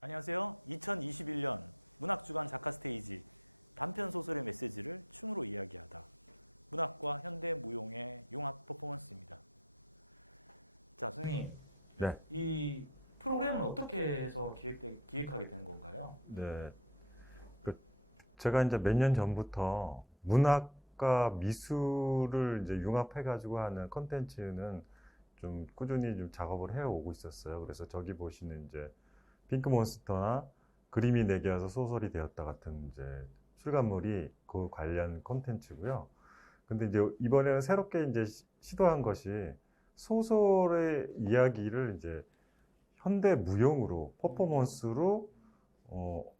안녕하세요. 2021년 문학주간 작가스테이지 단편소설의 메시지를 춤으로 이야기하다. 문학과 현대무용의 융합 퍼포먼스입니다. 자, 선생님. 네. 이 프로그램은 어떻게 해서 기획하게 된 건가요? 네. 제가 이제 몇 년 전부터 문학과 미술을 이제 융합해가지고 하는 컨텐츠는 좀 꾸준히 좀 작업을 해오고 있었어요. 그래서 저기 보시는 이제 핑크몬스터나 그림이 내게 와서 소설이 되었다 같은 이제 출간물이 그 관련 컨텐츠고요. 근데 이제 이번에는 새롭게 이제 시도한 것이 소설의 이야기를 이제 현대 무용으로 퍼포먼스로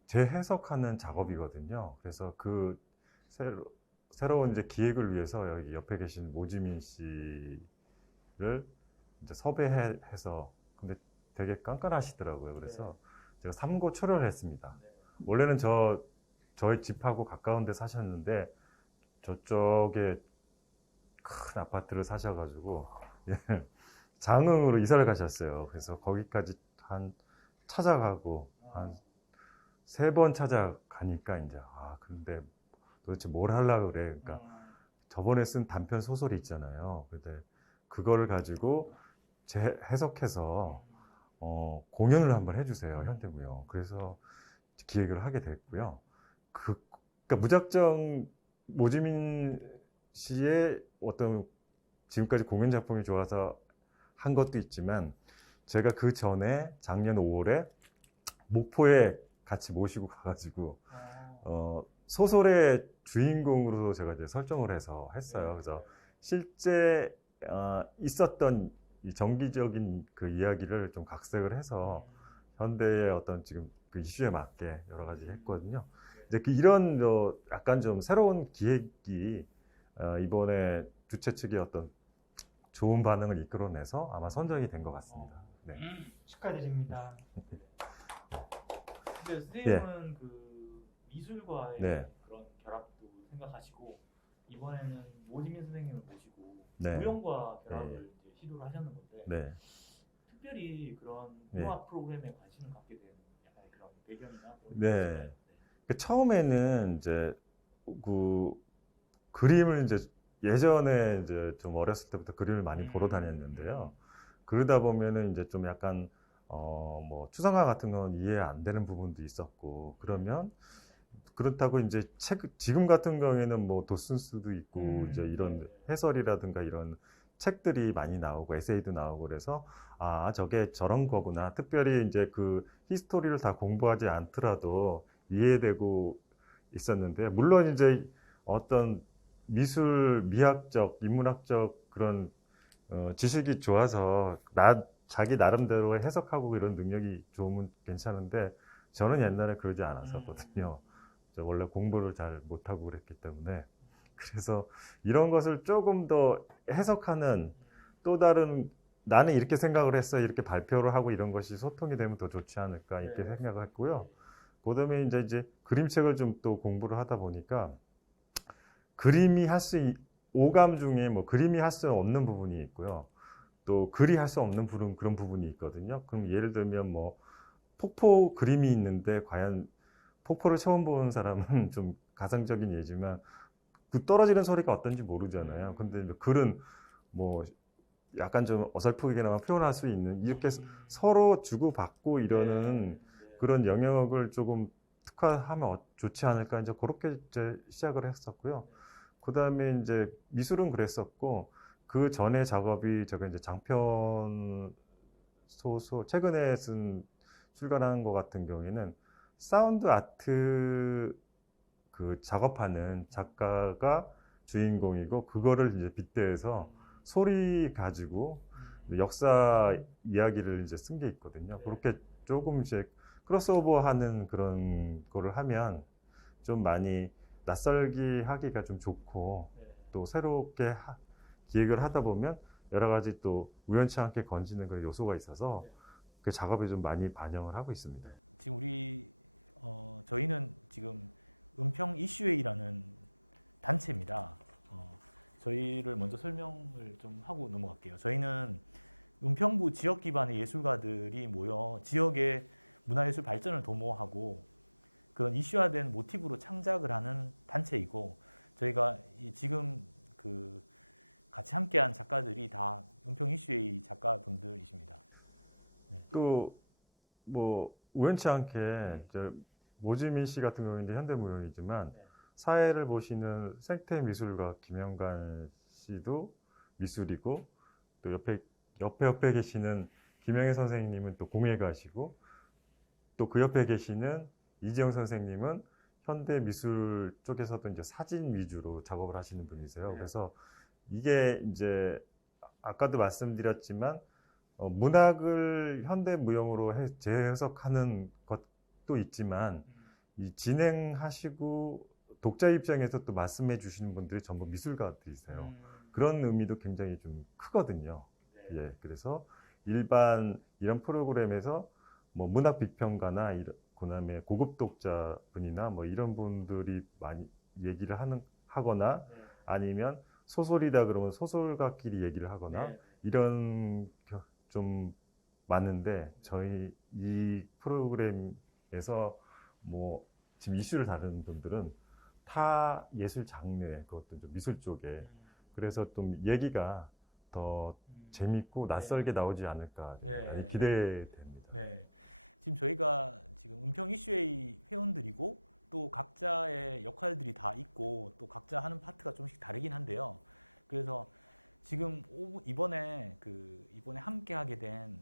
재해석하는 작업이거든요. 그래서 그 새로운 이제 기획을 위해서 여기 옆에 계신 모지민 씨를 이제 섭외해서 근데 되게 깐깐하시더라고요. 그래서 제가 삼고 초려를 했습니다. 원래는 저희 집하고 가까운 데 사셨는데 저쪽에 큰 아파트를 사셔가지고 장흥으로 이사를 가셨어요. 그래서 거기까지 찾아가고 한 3번 찾아가니까 이제 근데 도대체 뭘 하려고 그래. 그러니까 저번에 쓴 단편 소설이 있잖아요. 근데 그거를 가지고 재해석해서 공연을 한번 해주세요. 현대무용. 그래서 기획을 하게 됐고요. 그러니까 무작정 모지민 씨의 어떤 지금까지 공연 작품이 좋아서 한 것도 있지만 제가 그 전에 작년 5월에 목포에 같이 모시고 가가지고 소설의 주인공으로 제가 이제 설정을 해서 했어요. 그래서 실제 있었던 이 정기적인 그 이야기를 좀 각색을 해서 현대의 어떤 지금 그 이슈에 맞게 여러 가지 했거든요. 이제 이런 약간 좀 새로운 기획이 이번에 주최 측의 어떤 좋은 반응을 이끌어내서 아마 선정이 된 것 같습니다. 네. 축하드립니다. 근데 선생님은 그 미술과의 네. 그런 결합도 생각하시고 이번에는 모지민 선생님을 모시고 네. 무용과 결합을 이제 시도를 하셨는 건데 네. 특별히 그런 네. 문화 프로그램에 관심을 갖게 된 약간 그런 배경이나 네. 처음에는 이제 그 그림을 이제 예전에 이제 좀 어렸을 때부터 그림을 많이 보러 다녔는데요. 그러다 보면은 이제 좀 약간 뭐 추상화 같은 건 이해 안 되는 부분도 있었고 그러면 그렇다고 이제 지금 같은 경우에는 뭐 도슨스도 있고 이제 이런 해설이라든가 이런 책들이 많이 나오고 에세이도 나오고 그래서 저게 저런 거구나. 특별히 이제 그 히스토리를 다 공부하지 않더라도 이해되고 있었는데 물론 이제 어떤 미학적, 인문학적 그런 지식이 좋아서 자기 나름대로 해석하고 이런 능력이 좋으면 괜찮은데 저는 옛날에 그러지 않았었거든요. 저 원래 공부를 잘 못하고 그랬기 때문에 그래서 이런 것을 조금 더 해석하는 또 다른 나는 이렇게 생각을 했어 이렇게 발표를 하고 이런 것이 소통이 되면 더 좋지 않을까 이렇게 생각을 했고요. 그다음에 이제 그림책을 좀 또 공부를 하다 보니까 그림이 오감 중에 뭐 그림이 할 수 없는 부분이 있고요. 또 글이 할 수 없는 그런 부분이 있거든요. 그럼 예를 들면 뭐 폭포 그림이 있는데 과연 폭포를 처음 보는 사람은 좀 가상적인 예지만 그 떨어지는 소리가 어떤지 모르잖아요. 근데 글은 뭐 약간 좀 어설프게나마 표현할 수 있는 이렇게 서로 주고받고 이러는 그런 영역을 조금 특화하면 좋지 않을까 이제 그렇게 이제 시작을 했었고요. 그 다음에 이제 미술은 그랬었고 그 전에 작업이 제가 이제 장편 소설 최근에 출간한 것 같은 경우에는 사운드 아트 그 작업하는 작가가 주인공이고 그거를 이제 빗대서 소리 가지고 역사 이야기를 이제 쓴 게 있거든요. 그렇게 조금 이제 크로스오버하는 그런 거를 하면 좀 많이 낯설기 하기가 좀 좋고 또 새롭게 기획을 하다 보면 여러 가지 또 우연치 않게 건지는 그런 요소가 있어서 그 작업에 좀 많이 반영을 하고 있습니다. 지금 저희는 지금 은평 이슈웨이라는 단체입니다. 저희를 먼저 설명을 좀 하고 넘어갈게요. 저희는 은평구 지역 기반의 예술가들이 모여 지역의 문화예술 발전을 도모하고 그런 이슈화된 모티브로 창작을 하는 단체이고 저희가 지금 그 같이 함께한 작가들이 다 은평 이슈의 작가분들이십니다. 또 뭐 우연치 않게 이제 모지민 씨 같은 경우는 이제 현대무용이지만 사회를 보시는 생태미술가 김영관 씨도 미술이고 또 옆에 계시는 김영애 선생님은 또 공예가시고 또 그 옆에 계시는 이재용 선생님은 현대미술 쪽에서도 이제 사진 위주로 작업을 하시는 분이세요. 그래서 이게 이제 아까도 말씀드렸지만 문학을 현대무용으로 재해석하는 것도 있지만 이 진행하시고 독자 입장에서 또 말씀해 주시는 분들이 전부 미술가들이세요. 그런 의미도 굉장히 좀 크거든요. 예, 그래서 일반 이런 프로그램에서 뭐 문학 비평가나 그다음에 고급 독자분이나 뭐 이런 분들이 많이 얘기를 하거나 아니면 소설이다 그러면 소설가끼리 얘기를 하거나 이런 좀 많은데 저희 이 프로그램에서 뭐 지금 이슈를 다루는 분들은 타 예술 장르에 그것도 좀 미술 쪽에 그래서 좀 얘기가 더 재밌고 낯설게 나오지 않을까 기대됩니다. 네. 지금 저희가 지금 은평 이슈의 회원들이고 또 각자의 역할들이 다 있고 또 각자 하는 파트가 조금씩 다르긴 한데요. 그래서 지금 이번에 함께 하게 된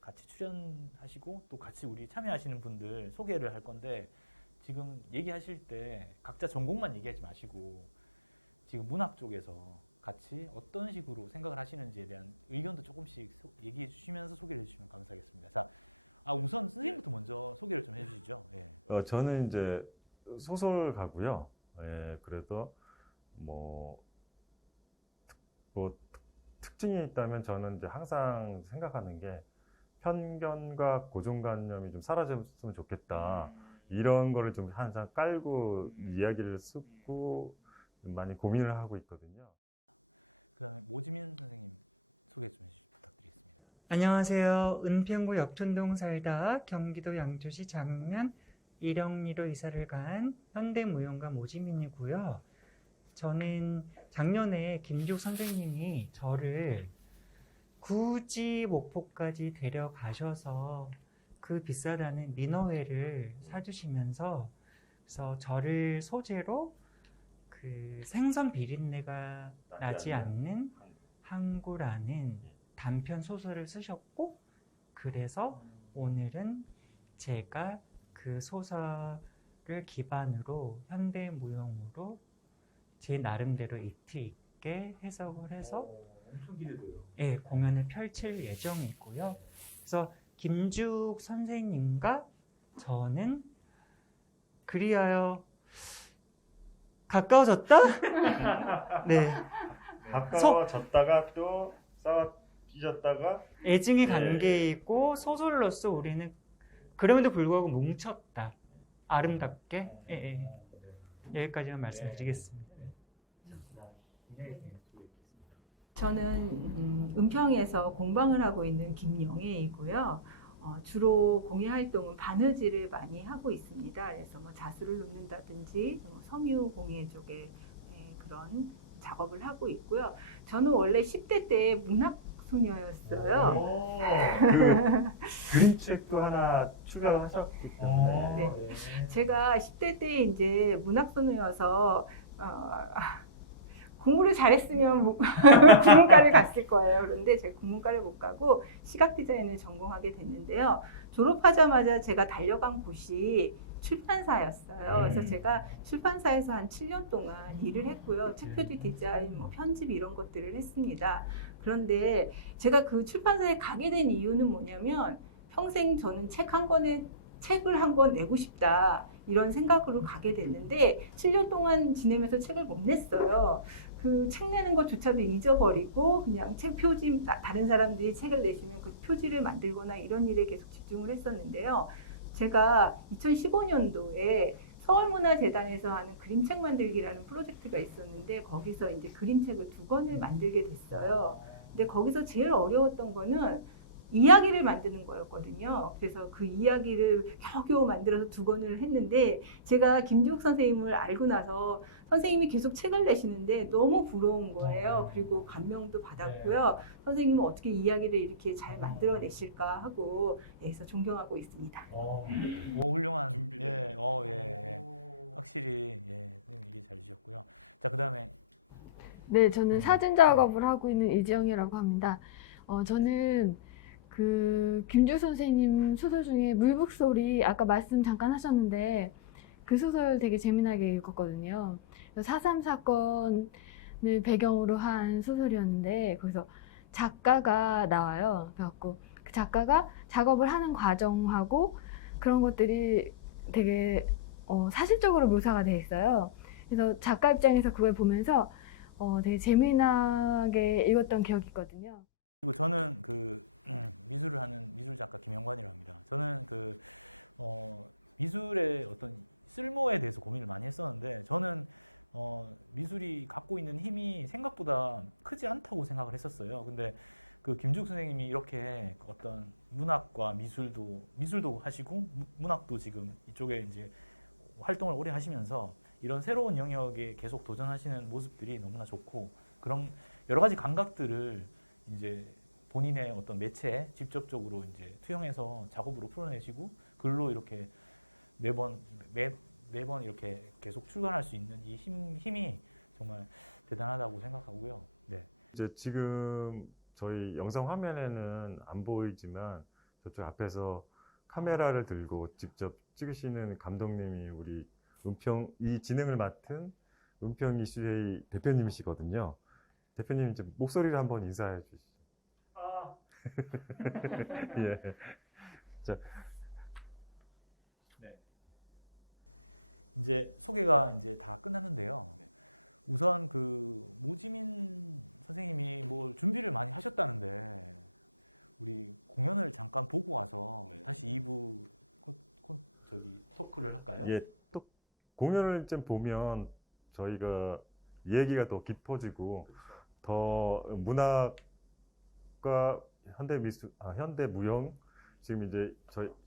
같이 출연하시고 또 같이 우리 참여하시는 분들 소개를 할 건데 지금 얘기하실 때 각자 전공만 얘기하지 마시고 지금 문학 쪽에서 같이 어떤 식으로 생각을 하시는지에 대한 의견도 조금씩 얘기해 주시면서 소개를 해주시면 감사하겠습니다. 자, 우선 선생님부터 먼저 소개를 좀 해주시죠. 예. 저는 이제 소설가고요. 예, 그래도 뭐 특징이 있다면 저는 이제 항상 생각하는 게 편견과 고정관념이 좀 사라졌으면 좋겠다. 이런 거를 좀 항상 깔고 이야기를 쓰고 많이 고민을 하고 있거든요. 그다음에 모지민 선생님 소개 좀 부탁드리겠습니다. 안녕하세요. 은평구 역촌동 살다 경기도 양주시 장면 일영리로 이사를 간 현대무용가 모지민이고요. 저는 작년에 김juk 선생님이 저를 굳이 목포까지 데려가셔서 그 비싸다는 민어회를 사주시면서 그래서 저를 소재로 그 생선 비린내가 나지 않는 항구라는 단편 소설을 쓰셨고 그래서 오늘은 제가 그 소설을 기반으로 현대무용으로 제 나름대로 이트 있게 해석을 해서 엄청 기대돼요. 예, 공연을 펼칠 예정이고요. 그래서 김juk 선생님과 저는 그리하여 가까워졌다? 네. 가까워졌다가 또 싸워지졌다가 애증의 관계이고 소설로서 우리는 그럼에도 불구하고 뭉쳤다. 아름답게. 예. 여기까지만 말씀드리겠습니다. 저는 은평에서 공방을 하고 있는 김영애이고요. 주로 공예 활동은 바느질을 많이 하고 있습니다. 그래서 뭐 자수를 놓는다든지 섬유 공예 쪽에 그런 작업을 하고 있고요. 저는 원래 10대 때 문학 소녀였어요. 그림책도 하나 추가하셨기 때문에 제가 10대 때 이제 문학 소녀여서 공부를 잘했으면 국문과를 갔을 거예요. 그런데 제가 국문과를 못 가고 시각 디자인을 전공하게 됐는데요. 졸업하자마자 제가 달려간 곳이 출판사였어요. 그래서 제가 출판사에서 한 7년 동안 일을 했고요. 책표지 디자인, 뭐 편집 이런 것들을 했습니다. 그런데 제가 그 출판사에 가게 된 이유는 뭐냐면 평생 저는 책을 한 권 내고 싶다 이런 생각으로 가게 됐는데 7년 동안 지내면서 책을 못 냈어요. 그 책 내는 것조차도 잊어버리고 그냥 책 표지 다른 사람들이 책을 내시면 그 표지를 만들거나 이런 일에 계속 집중을 했었는데요. 제가 2015년도에 서울문화재단에서 하는 그림책 만들기라는 프로젝트가 있었는데 거기서 이제 그림책을 2권을 만들게 됐어요. 근데 거기서 제일 어려웠던 거는 이야기를 만드는 거였거든요. 그래서 그 이야기를 겨우겨우 만들어서 2권을 했는데 제가 김주욱 선생님을 알고 나서 선생님이 계속 책을 내시는데 너무 부러운 거예요. 그리고 감명도 받았고요. 선생님은 어떻게 이야기를 이렇게 잘 만들어내실까 하고 그래서 존경하고 있습니다. 오, 훌륭한. 준비된. 예, 예. 확실히 예, 선생님 얘기 잘 주셨고요. 자, 그다음에 네, 저는 사진 작업을 하고 있는 이지영이라고 합니다. 저는 그 김주 선생님 소설 중에 물북소리 아까 말씀 잠깐 하셨는데 그 소설 되게 재미나게 읽었거든요. 4.3 사건을 배경으로 한 소설이었는데 거기서 작가가 나와요. 그래갖고 그 작가가 작업을 하는 과정하고 그런 것들이 되게 사실적으로 묘사가 돼 있어요. 그래서 작가 입장에서 그걸 보면서 되게 재미나게 읽었던 기억이 있거든요. 그리고 저는 그 미술을 하는 미술 작가 김영관이라고 합니다. 저는 그 미술의 어떤 쓸모에 대해서 고민을 많이 했었는데 저는 미술이 갖고 있는 힘이 생각보다 크지 않다고 생각을 했었어요. 근데 그 김주욱 선생님이 이렇게 어떤 문학과 미술도 하시고 문학도 지금 이쪽에 이제 활동을 오래 하시면서 이런 새로운 영역에 계속 도전하시는 모습들이 너무나 좋고 그런 여러 가지 감각들을 이제 본인의 어떤 매체에 직접적으로 이제 투영해서 작업으로 풀어내시고 글로 이렇게 매번 이렇게 계속 출간할 수 있는 이 힘이 정말 대단하다고 생각하고요. 네. 이제 지금 저희 영상 화면에는 안 보이지만 저쪽 앞에서 카메라를 들고 직접 찍으시는 감독님이 우리 이 진행을 맡은 은평 이슈회의 대표님이시거든요. 대표님 이제 목소리를 한번 인사해 주시죠. 예. 자, 이제 소개가 이제 다 끝났는데요. 우선 그 모지민 선생님이 뭐 준비를 많이 하셨다는데 우리 공연을 잠깐 보고 와서 다시 2부 토크를 할까요? 예, 또 공연을 좀 보면 저희가 얘기가 더 깊어지고 더 문학과 현대 무용 지금 이제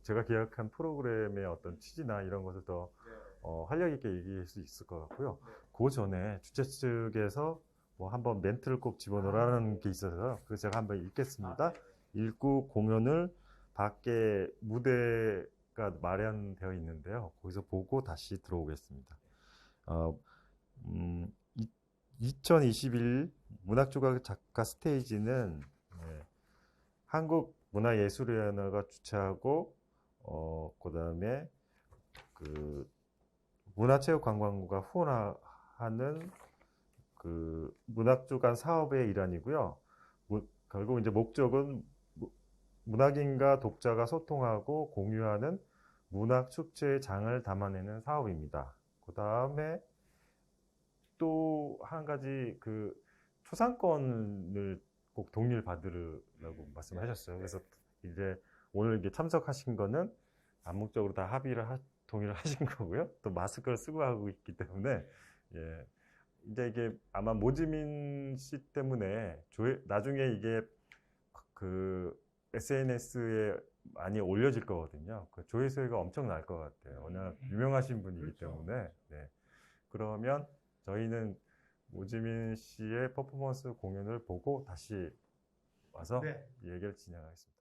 제가 기획한 프로그램의 어떤 취지나 이런 것을 더 활력 있게 얘기할 수 있을 것 같고요. 그 전에 주최 측에서 뭐 한번 멘트를 꼭 집어넣으라는 게 있어서 그래서 제가 한번 읽겠습니다. 읽고 공연을 밖에 무대가 마련되어 있는데요. 거기서 보고 다시 들어오겠습니다. 2021 문학조각 작가 스테이지는 한국문화예술위원회가 주최하고 그 다음에 그 문화체육관광부가 후원하는 그 문학주간 사업의 일환이고요. 결국 이제 목적은 문학인과 독자가 소통하고 공유하는 문학 축제의 장을 담아내는 사업입니다. 그 다음에 또 한 가지 그 초상권을 꼭 동의를 받으라고 말씀하셨어요. 그래서 이제 오늘 이게 참석하신 거는 암묵적으로 다 동의를 하신 거고요. 또 마스크를 쓰고 하고 있기 때문에 예. 이제 이게 아마 모지민 씨 때문에 나중에 이게 그 SNS에 많이 올려질 거거든요. 그 조회수가 엄청 날 것 같아요. 워낙 유명하신 분이기 때문에. 네. 그러면 저희는 모지민 씨의 퍼포먼스 공연을 보고 다시 와서 얘기를 진행하겠습니다.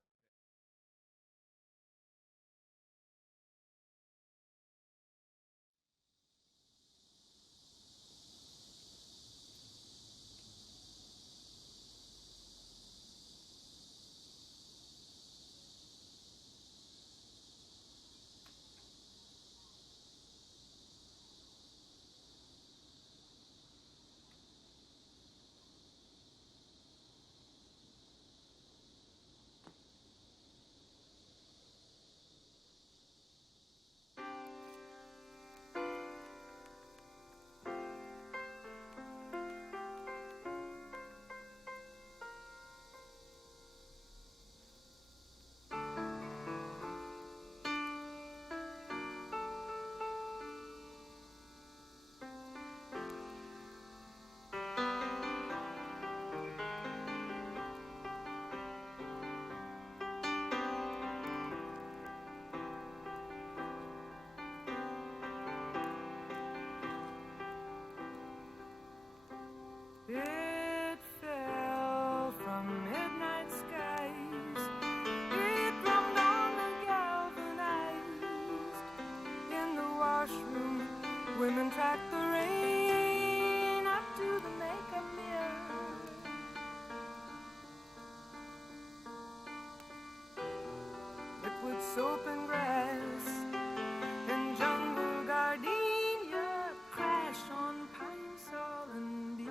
women track the rain up to the makeup mirror. Liquid soap and grass and jungle gardenia crash on pine sol and beer.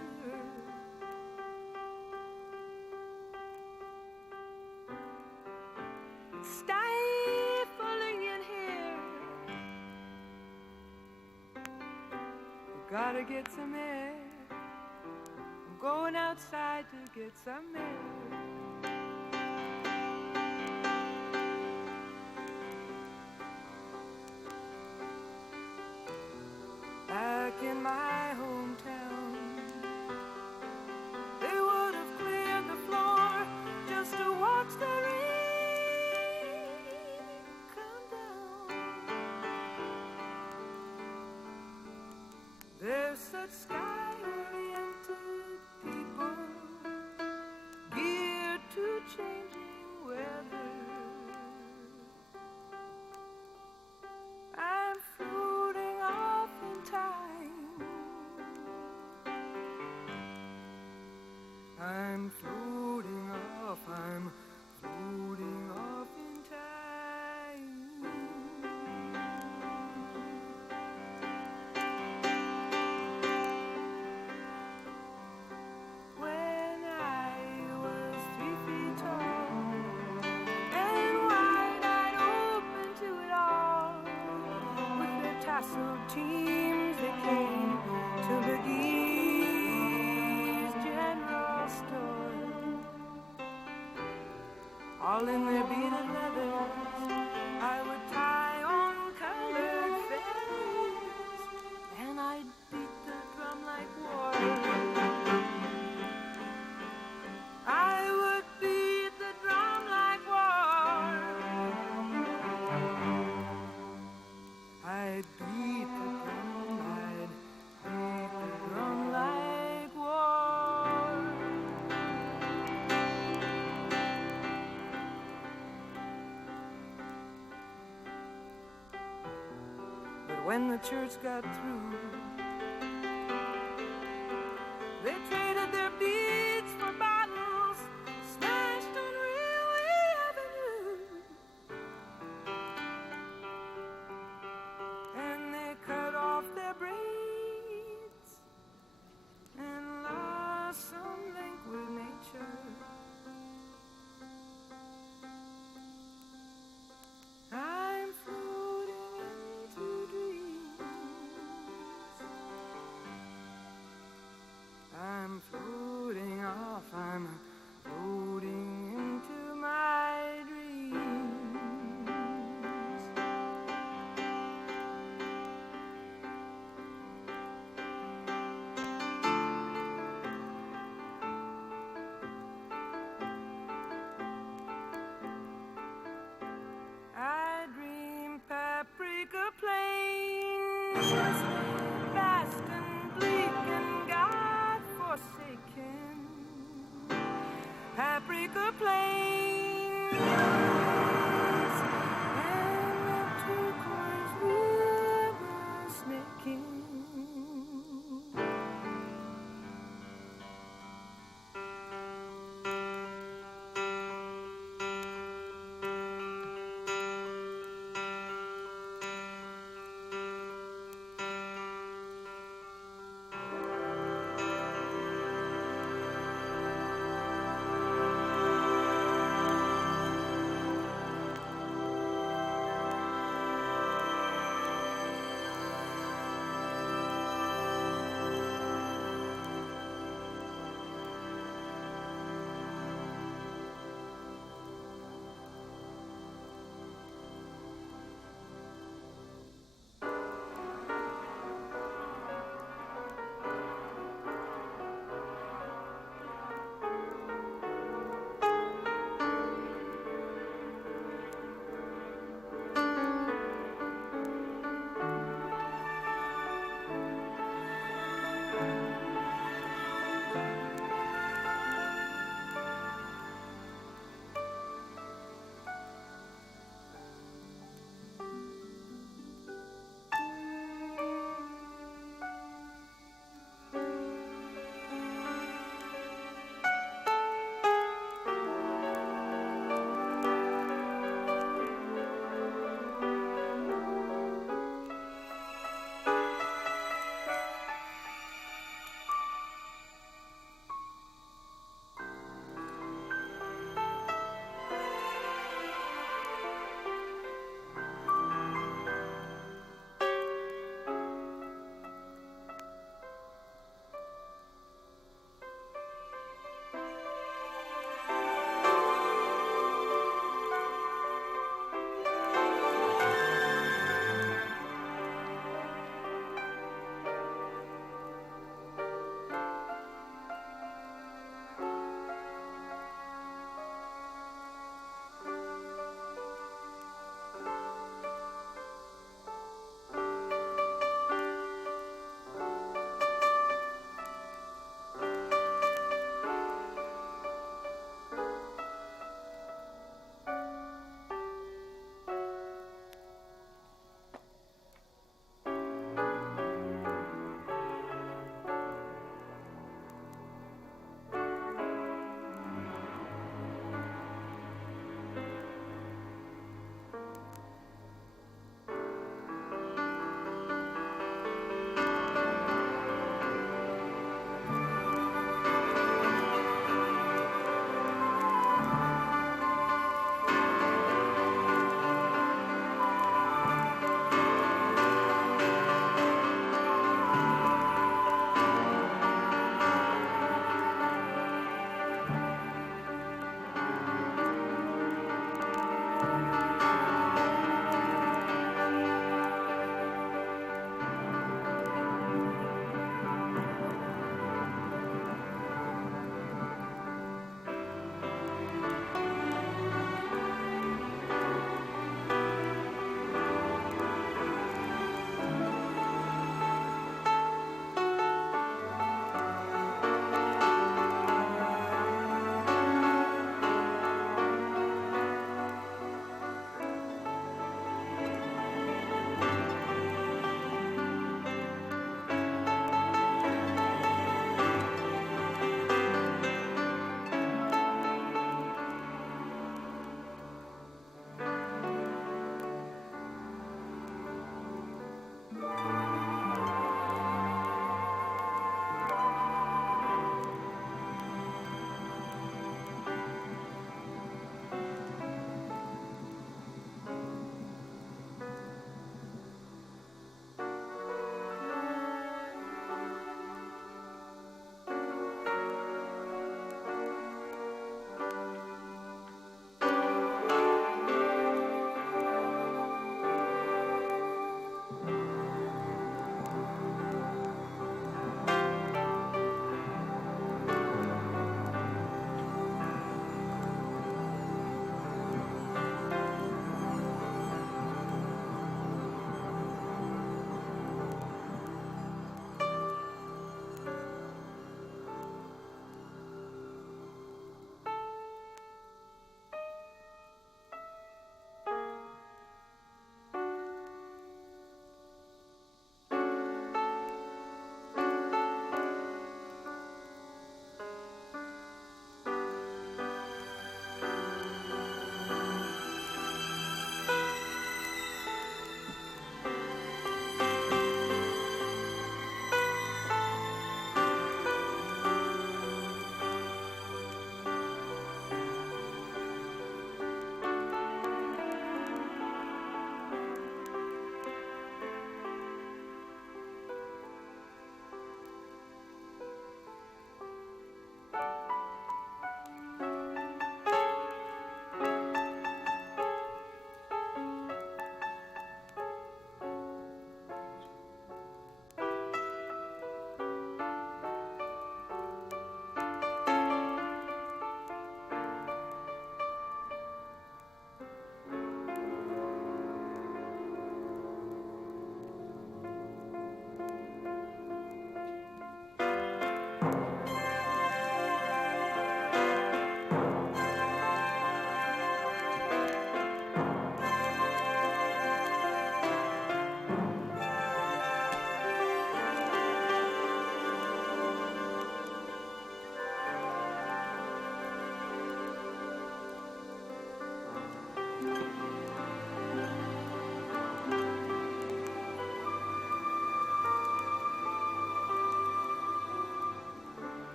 Stifling in here. Gotta get some air. I'm going outside to get some air. Back in my hometown, they would have cleared the floor just to watch the rain come down. There's such sky-oriented people geared to changing weather. I'm floating off in time. I'm floating off, I'm floating off in time. When I was 3 feet tall and wide-eyed open to it all, with their tasseled teams they came to McGee's General Store. All in their beaded leathers, I would tie on colored feathers, and I'd beat the drum like war. I would beat the drum like war. I'd beat the drum, I'd beat the drum like war. But when the church got through, they traded their beads for bottles smashed on Railway Avenue. And they cut off their braids and lost some link with nature. I'm floating into dreams. I'm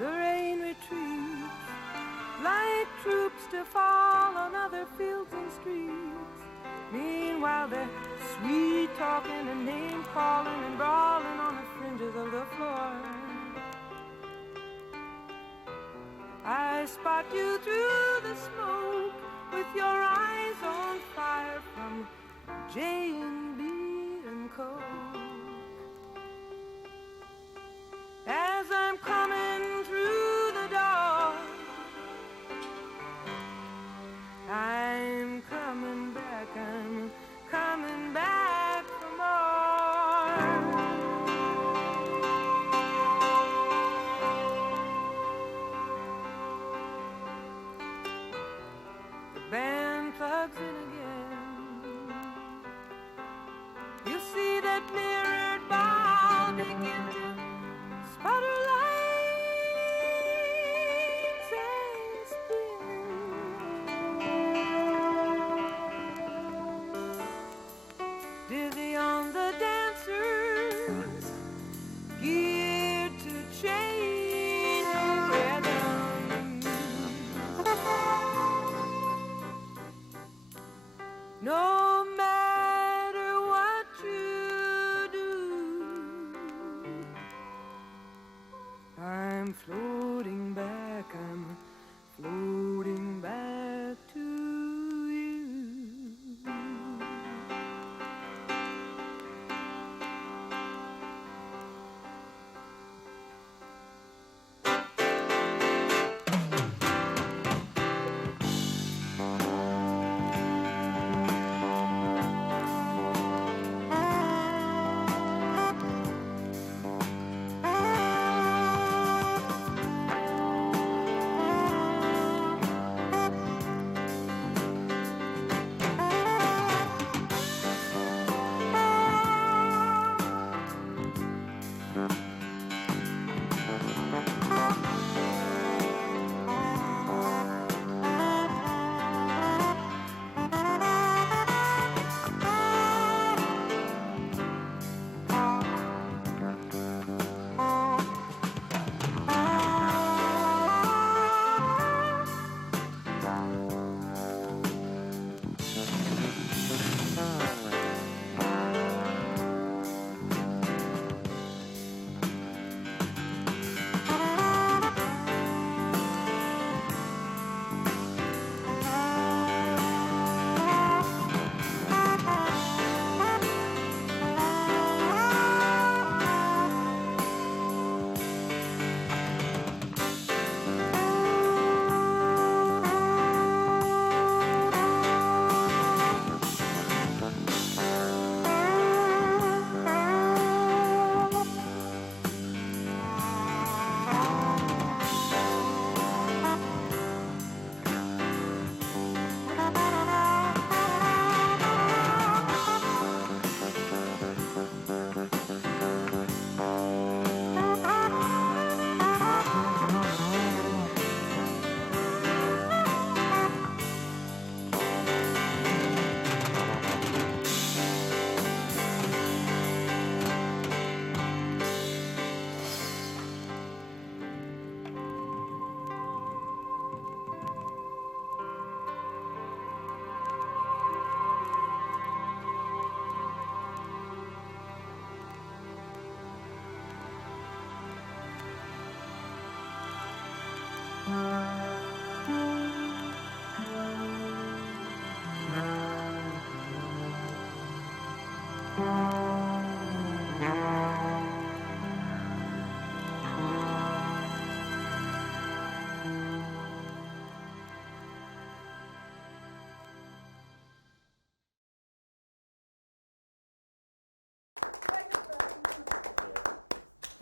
The rain retreats like troops to fall on other fields and streets. Meanwhile, they're sweet talking and name calling and brawling on the fringes of the floor. I spot you through the smoke with your eyes on fire from J&B and Coke. As I'm coming through the door, I'm coming back for more. I'm floating back to you.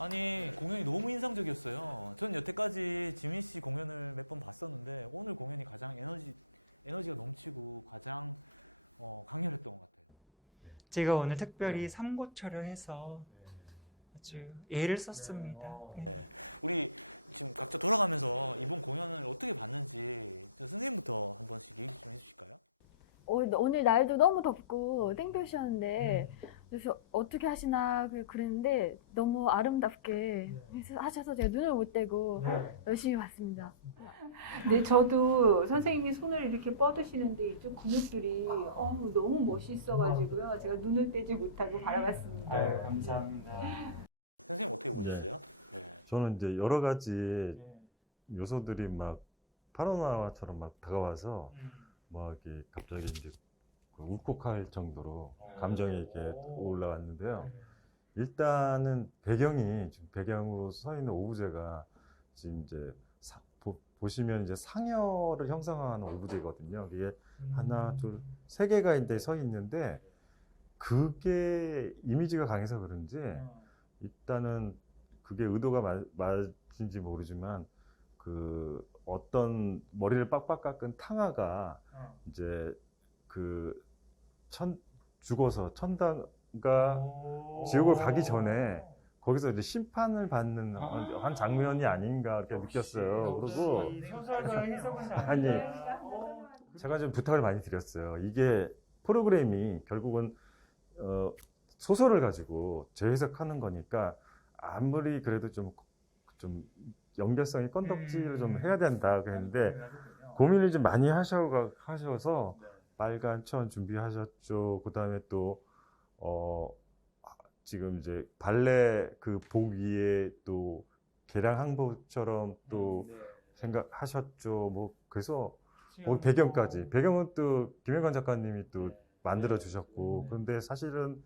아니 공연이 너무 인상적이었어요. 전 여태까지 지민 씨 공연을 몇 번 봤었는데 오늘 공연이 가장 에너지가 넘치고 가장 강렬했던 것 같아요. 제가 오늘 특별히 삼고 촬영해서 아주 애를 썼습니다. 네. 우리 지금 각자 돌아가면서 이번 공연을 어떻게 봤는지 선생님부터 한 번씩 얘기 좀 해주실까요? 오늘 날도 너무 덥고 땡볕이었는데 그래서 어떻게 하시나 그랬는데 너무 아름답게 하셔서 제가 눈을 못 떼고 열심히 봤습니다. 근데 저도 선생님이 손을 이렇게 뻗으시는데 이쪽 근육들이 너무 멋있어가지고요. 제가 눈을 떼지 못하고 바라봤습니다. 아유, 감사합니다. 선생님 어떻게 보셨어요? 네. 저는 이제 여러 가지 요소들이 막 파노라마처럼 막 다가와서 막 이렇게 갑자기 이제 울컥할 정도로 감정이 이렇게 올라왔는데요. 일단은 배경이 지금 배경으로 서 있는 오브제가 지금 이제 보시면 이제 상여를 형상화하는 오브제거든요. 그게 하나, 둘, 세 개가 이제 서 있는데 그게 이미지가 강해서 그런지 일단은 그게 의도가 맞은지 모르지만 그 어떤 머리를 빡빡 깎은 탕아가 이제 그 죽어서 천당과 지옥을 가기 전에 거기서 이제 심판을 받는 한 장면이 아닌가 이렇게 느꼈어요. 그리고 소설가 해석은 아니 제가 좀 부탁을 많이 드렸어요. 이게 프로그램이 결국은 소설을 가지고 재해석하는 거니까 아무리 그래도 좀 연결성이 건덕지를 좀 해야 된다 그랬는데 고민을 좀 많이 하셔서 빨간 천 준비하셨죠. 그 다음에 또 지금 이제 발레 그 복 위에 또 계량 항복처럼 또 네. 생각하셨죠. 뭐 그래서 수영 배경까지. 또- 배경은 또 김영관 작가님이 또 네. 만들어 주셨고, 네. 그런데 사실은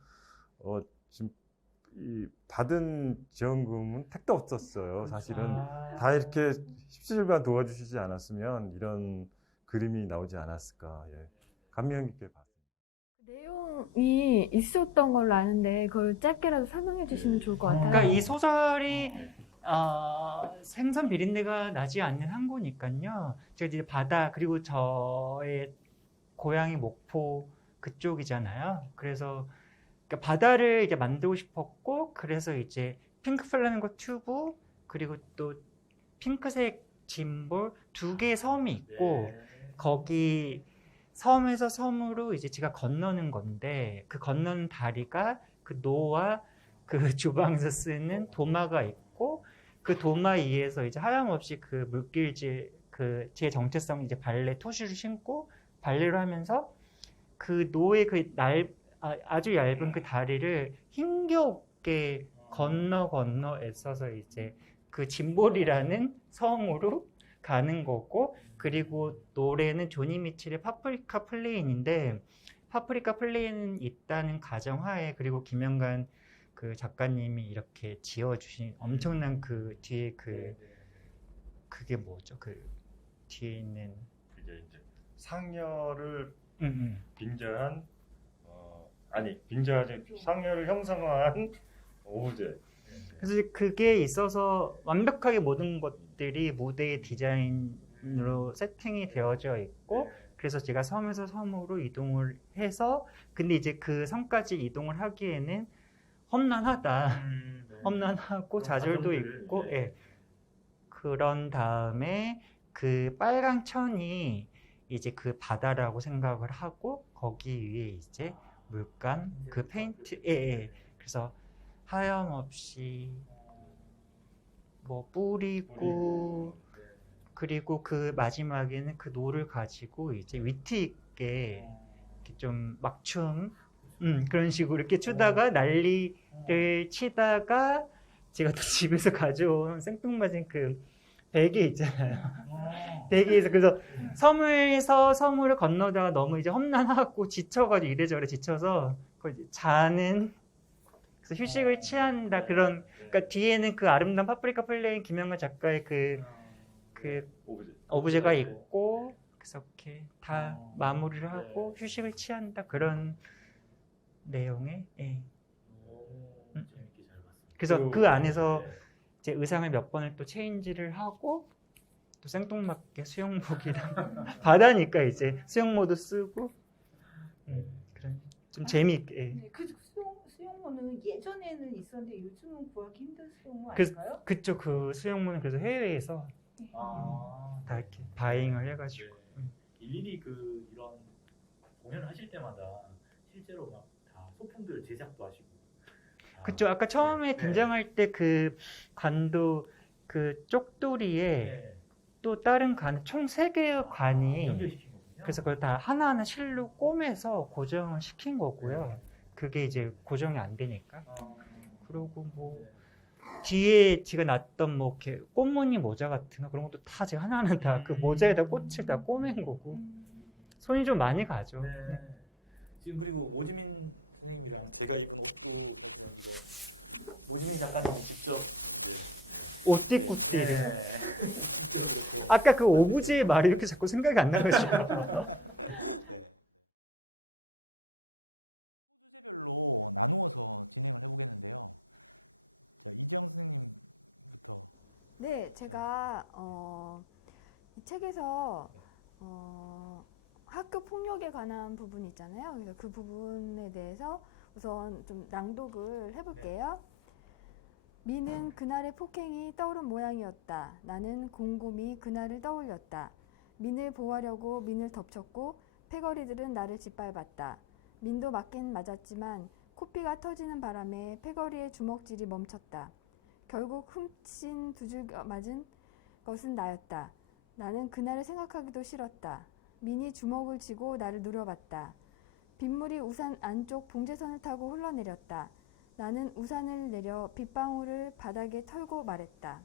지금 이 받은 지원금은 택도 없었어요. 사실은 아. 다 이렇게 십시일반 도와주시지 않았으면 이런 그림이 나오지 않았을까. 예. 감명 깊게 봤습니다. 내용이 있었던 걸로 아는데 그걸 짧게라도 설명해 주시면 좋을 것 같아요. 그러니까 이 소설이 생선 비린내가 나지 않는 항구니까요. 제가 이제 바다 그리고 저의 고향이 목포 그쪽이잖아요. 그래서 그러니까 바다를 이제 만들고 싶었고, 그래서 이제 핑크 플라밍고 튜브 그리고 또 핑크색 짐볼 두 개의 섬이 있고, 네. 거기 섬에서 섬으로 이제 제가 건너는 건데, 그 건너는 다리가 그 노와 그 주방에서 쓰는 도마가 있고, 그 도마 위에서 이제 하염없이 그 물길질 그 제 정체성 이제 발레 토슈를 신고 발레를 하면서 그 노의 그 아주 얇은 그 다리를 힘겹게 건너 애써서 이제 그 짐볼이라는 섬으로 가는 거고, 그리고 노래는 조니 미첼의 파프리카 플레인인데, 파프리카 플레인은 있다는 가정하에, 그리고 김영관 그 작가님이 이렇게 지어주신 엄청난 그 뒤에 그 그게 뭐죠? 그 뒤에 있는 그게 이제 상여를 음. 빙자한 빙자하지 상여를 형상화한 오브제. 그래서 이제 그게 있어서 완벽하게 모든 것들이 무대의 디자인으로 세팅이 되어져 있고, 그래서 제가 섬에서 섬으로 이동을 해서, 근데 이제 그 섬까지 이동을 하기에는 험난하다. 네. 험난하고 그런 좌절도 과정들을, 있고, 네. 예. 그런 다음에 그 빨강 천이 이제 그 바다라고 생각을 하고, 거기 위에 이제 물감, 그 페인트, 예. 그래서 하염없이 뭐 뿌리고, 그리고 그 마지막에는 그 노를 가지고 이제 위트 있게 이렇게 좀 막춤, 그런 식으로 이렇게 추다가 난리를 치다가, 제가 또 집에서 가져온 생뚱맞은 그 베개 있잖아요. 베개에서, 그래서 섬에서 섬으로 건너다가 너무 이제 험난하고 지쳐가지고 이래저래 지쳐서 거의 이제 자는, 그래서 휴식을 취한다, 그런. 그러니까 뒤에는 그 아름다운 파프리카 플레인 김영관 작가의 그 오브제가 있고, 그래서 이렇게 다 마무리를 하고 휴식을 취한다, 그런 내용의, 예. 재밌게 잘 봤습니다. 그래서 그 안에서 이제 의상을 몇 번을 또 체인지를 하고, 또 생뚱맞게 수영복이랑 바다니까 이제 수영모도 쓰고, 그런 좀 재미있게. 예. 네, 그 수영모는 예전에는 있었는데 요즘은 구하기 힘든 수영모 그- 아닐까요? 그쪽 그 수영모는 그래서 해외에서 다 이렇게 바잉을 해가지고. 일일이 그 이런 공연을 하실 때마다 실제로 막 다 소품들 제작도 하시고. 그쵸. 아까 처음에 네. 등장할 때 그 관도 그 쪽돌이에 네. 또 다른 관, 총 3개의 관이, 연결시킨 거군요. 그래서 그걸 다 하나하나 실로 꼬매서 고정을 시킨 거고요. 그게 이제 고정이 안 되니까. 그리고 뭐 뒤에 제가 놨던 뭐 이렇게 꽃무늬 모자 같은 거, 그런 것도 다 제가 하나하나 다 그 모자에다 꽃을 다 꼬맨 거고. 손이 좀 많이 가죠. 네. 지금 그리고 모지민 선생님이랑 제가 입은 옷도 사실은 이거 모지민 작가님이 직접 이제 옷 입고 네. 이래요. 직접 이렇게 아까 그 오브제의 말이 이렇게 자꾸 생각이 안 나가지고. 네. 소주제별로 나누어서 진행을 해보겠는데요. 자, 이지영 선생님부터. 네, 제가 이 책에서 학교 폭력에 관한 부분이 있잖아요. 그래서 그 부분에 대해서 우선 좀 낭독을 해볼게요. 미는 그날의 폭행이 떠오른 모양이었다. 나는 곰곰이 그날을 떠올렸다. 민을 보호하려고 민을 덮쳤고 패거리들은 나를 짓밟았다. 민도 맞긴 맞았지만 코피가 터지는 바람에 패거리의 주먹질이 멈췄다. 결국 흠씬 두 줄 맞은 것은 나였다. 나는 그날을 생각하기도 싫었다. 민이 주먹을 쥐고 나를 노려봤다. 빗물이 우산 안쪽 봉제선을 타고 흘러내렸다. 나는 우산을 내려 빗방울을 바닥에 털고 말했다.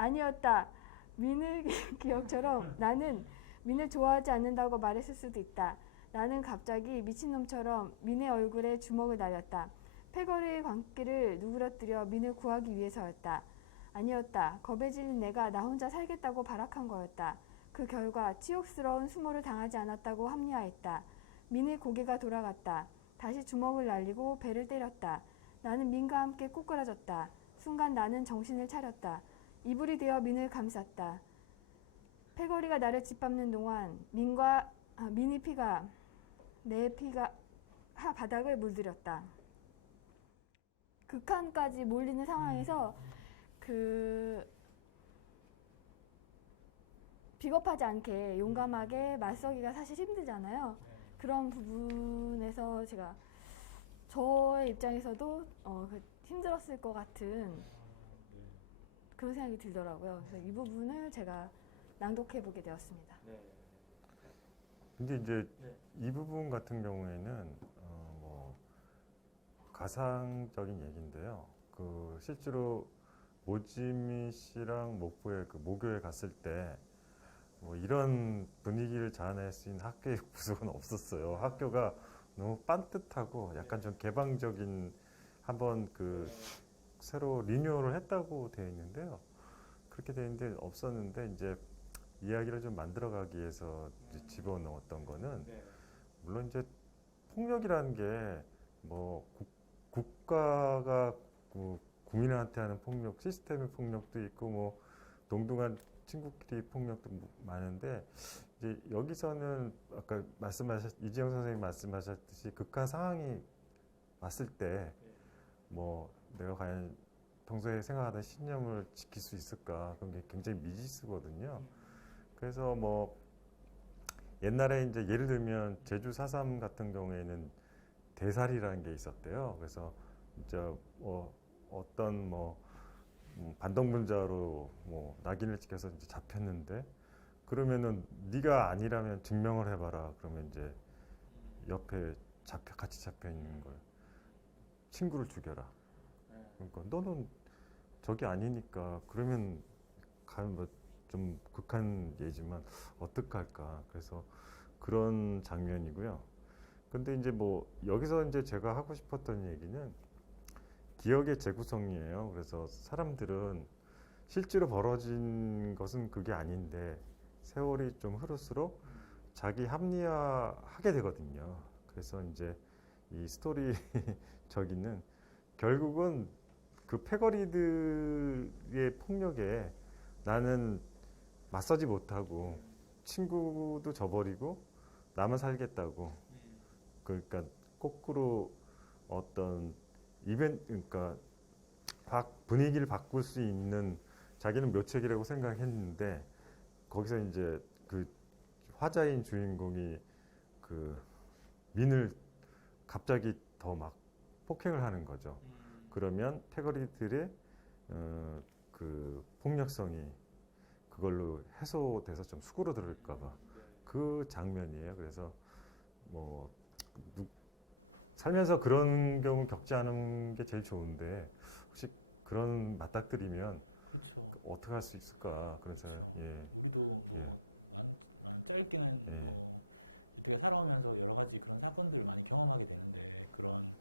아니었다. 민의 기억처럼 나는 민을 좋아하지 않는다고 말했을 수도 있다. 나는 갑자기 미친놈처럼 민의 얼굴에 주먹을 날렸다. 패거리의 광기를 누그러뜨려 민을 구하기 위해서였다. 아니었다. 겁에 질린 내가 나 혼자 살겠다고 발악한 거였다. 그 결과 치욕스러운 수모를 당하지 않았다고 합리화했다. 민의 고개가 돌아갔다. 다시 주먹을 날리고 배를 때렸다. 나는 민과 함께 꼬꾸라졌다. 순간 나는 정신을 차렸다. 이불이 되어 민을 감쌌다. 패거리가 나를 짓밟는 동안 민의 피가 내 피가 바닥을 물들였다. 극한까지 몰리는 상황에서 비겁하지 않게 용감하게 맞서기가 사실 힘들잖아요. 그런 부분에서 제가 저의 입장에서도 힘들었을 것 같은 그런 생각이 들더라고요. 그래서 이 부분을 제가 낭독해 보게 되었습니다. 근데 이제 이 부분 같은 경우에는 뭐 가상적인 얘기인데요. 그 실제로 모지미 씨랑 목포에 그 모교에 갔을 때 뭐 이런 분위기를 자아낼 수 있는 학교의 구석은 없었어요. 학교가 너무 빤듯하고 약간 좀 개방적인 한번 새로 리뉴얼을 했다고 되어 있는데요. 그렇게 되어 있는데 없었는데 이제 이야기를 좀 만들어가기 위해서 이제 집어넣었던 거는 물론 이제 폭력이라는 게 뭐 국가가 국민한테 하는 폭력, 시스템의 폭력도 있고 뭐 동등한 친구끼리 폭력도 많은데 이제 여기서는 아까 이지영 선생님 말씀하셨듯이 극한 상황이 왔을 때 뭐 내가 과연 평소에 생각하던 신념을 지킬 수 있을까 그런 게 굉장히 미지수거든요. 그래서 뭐 옛날에 이제 예를 들면 제주 4.3 같은 경우에는 대살이라는 게 있었대요. 그래서 이제 어떤 반동분자로 낙인을 찍혀서 이제 잡혔는데 그러면은 네가 아니라면 증명을 해봐라. 그러면 이제 옆에 같이 잡혀 있는 걸 친구를 죽여라. 그러니까 너는 저기 아니니까 그러면 좀 극한 예지만 어떡할까. 그래서 그런 장면이고요. 근데 이제 여기서 이제 제가 하고 싶었던 얘기는 기억의 재구성이에요. 그래서 사람들은 실제로 벌어진 것은 그게 아닌데 세월이 좀 흐를수록 자기 합리화하게 되거든요. 그래서 이제 이 스토리 저기는 결국은 그 패거리들의 폭력에 나는 맞서지 못하고 친구도 저버리고 나만 살겠다고. 그러니까 거꾸로 어떤 그러니까 분위기를 바꿀 수 있는 자기는 묘책이라고 생각했는데 거기서 이제 그 화자인 주인공이 그 민을 갑자기 더 막 폭행을 하는 거죠. 그러면 패거리들의 그 폭력성이 그걸로 해소돼서 좀 수그러들을까봐 그 장면이에요. 그래서 살면서 그런 경우 겪지 않은 게 제일 좋은데 혹시 그런 맞닥뜨리면 그렇죠. 어떻게 할 수 있을까 그런 그렇죠. 생각. 예. 우리도 짧게는 어떻게 살아오면서 여러 가지 그런 사건들을 많이 경험하게 되는데 그런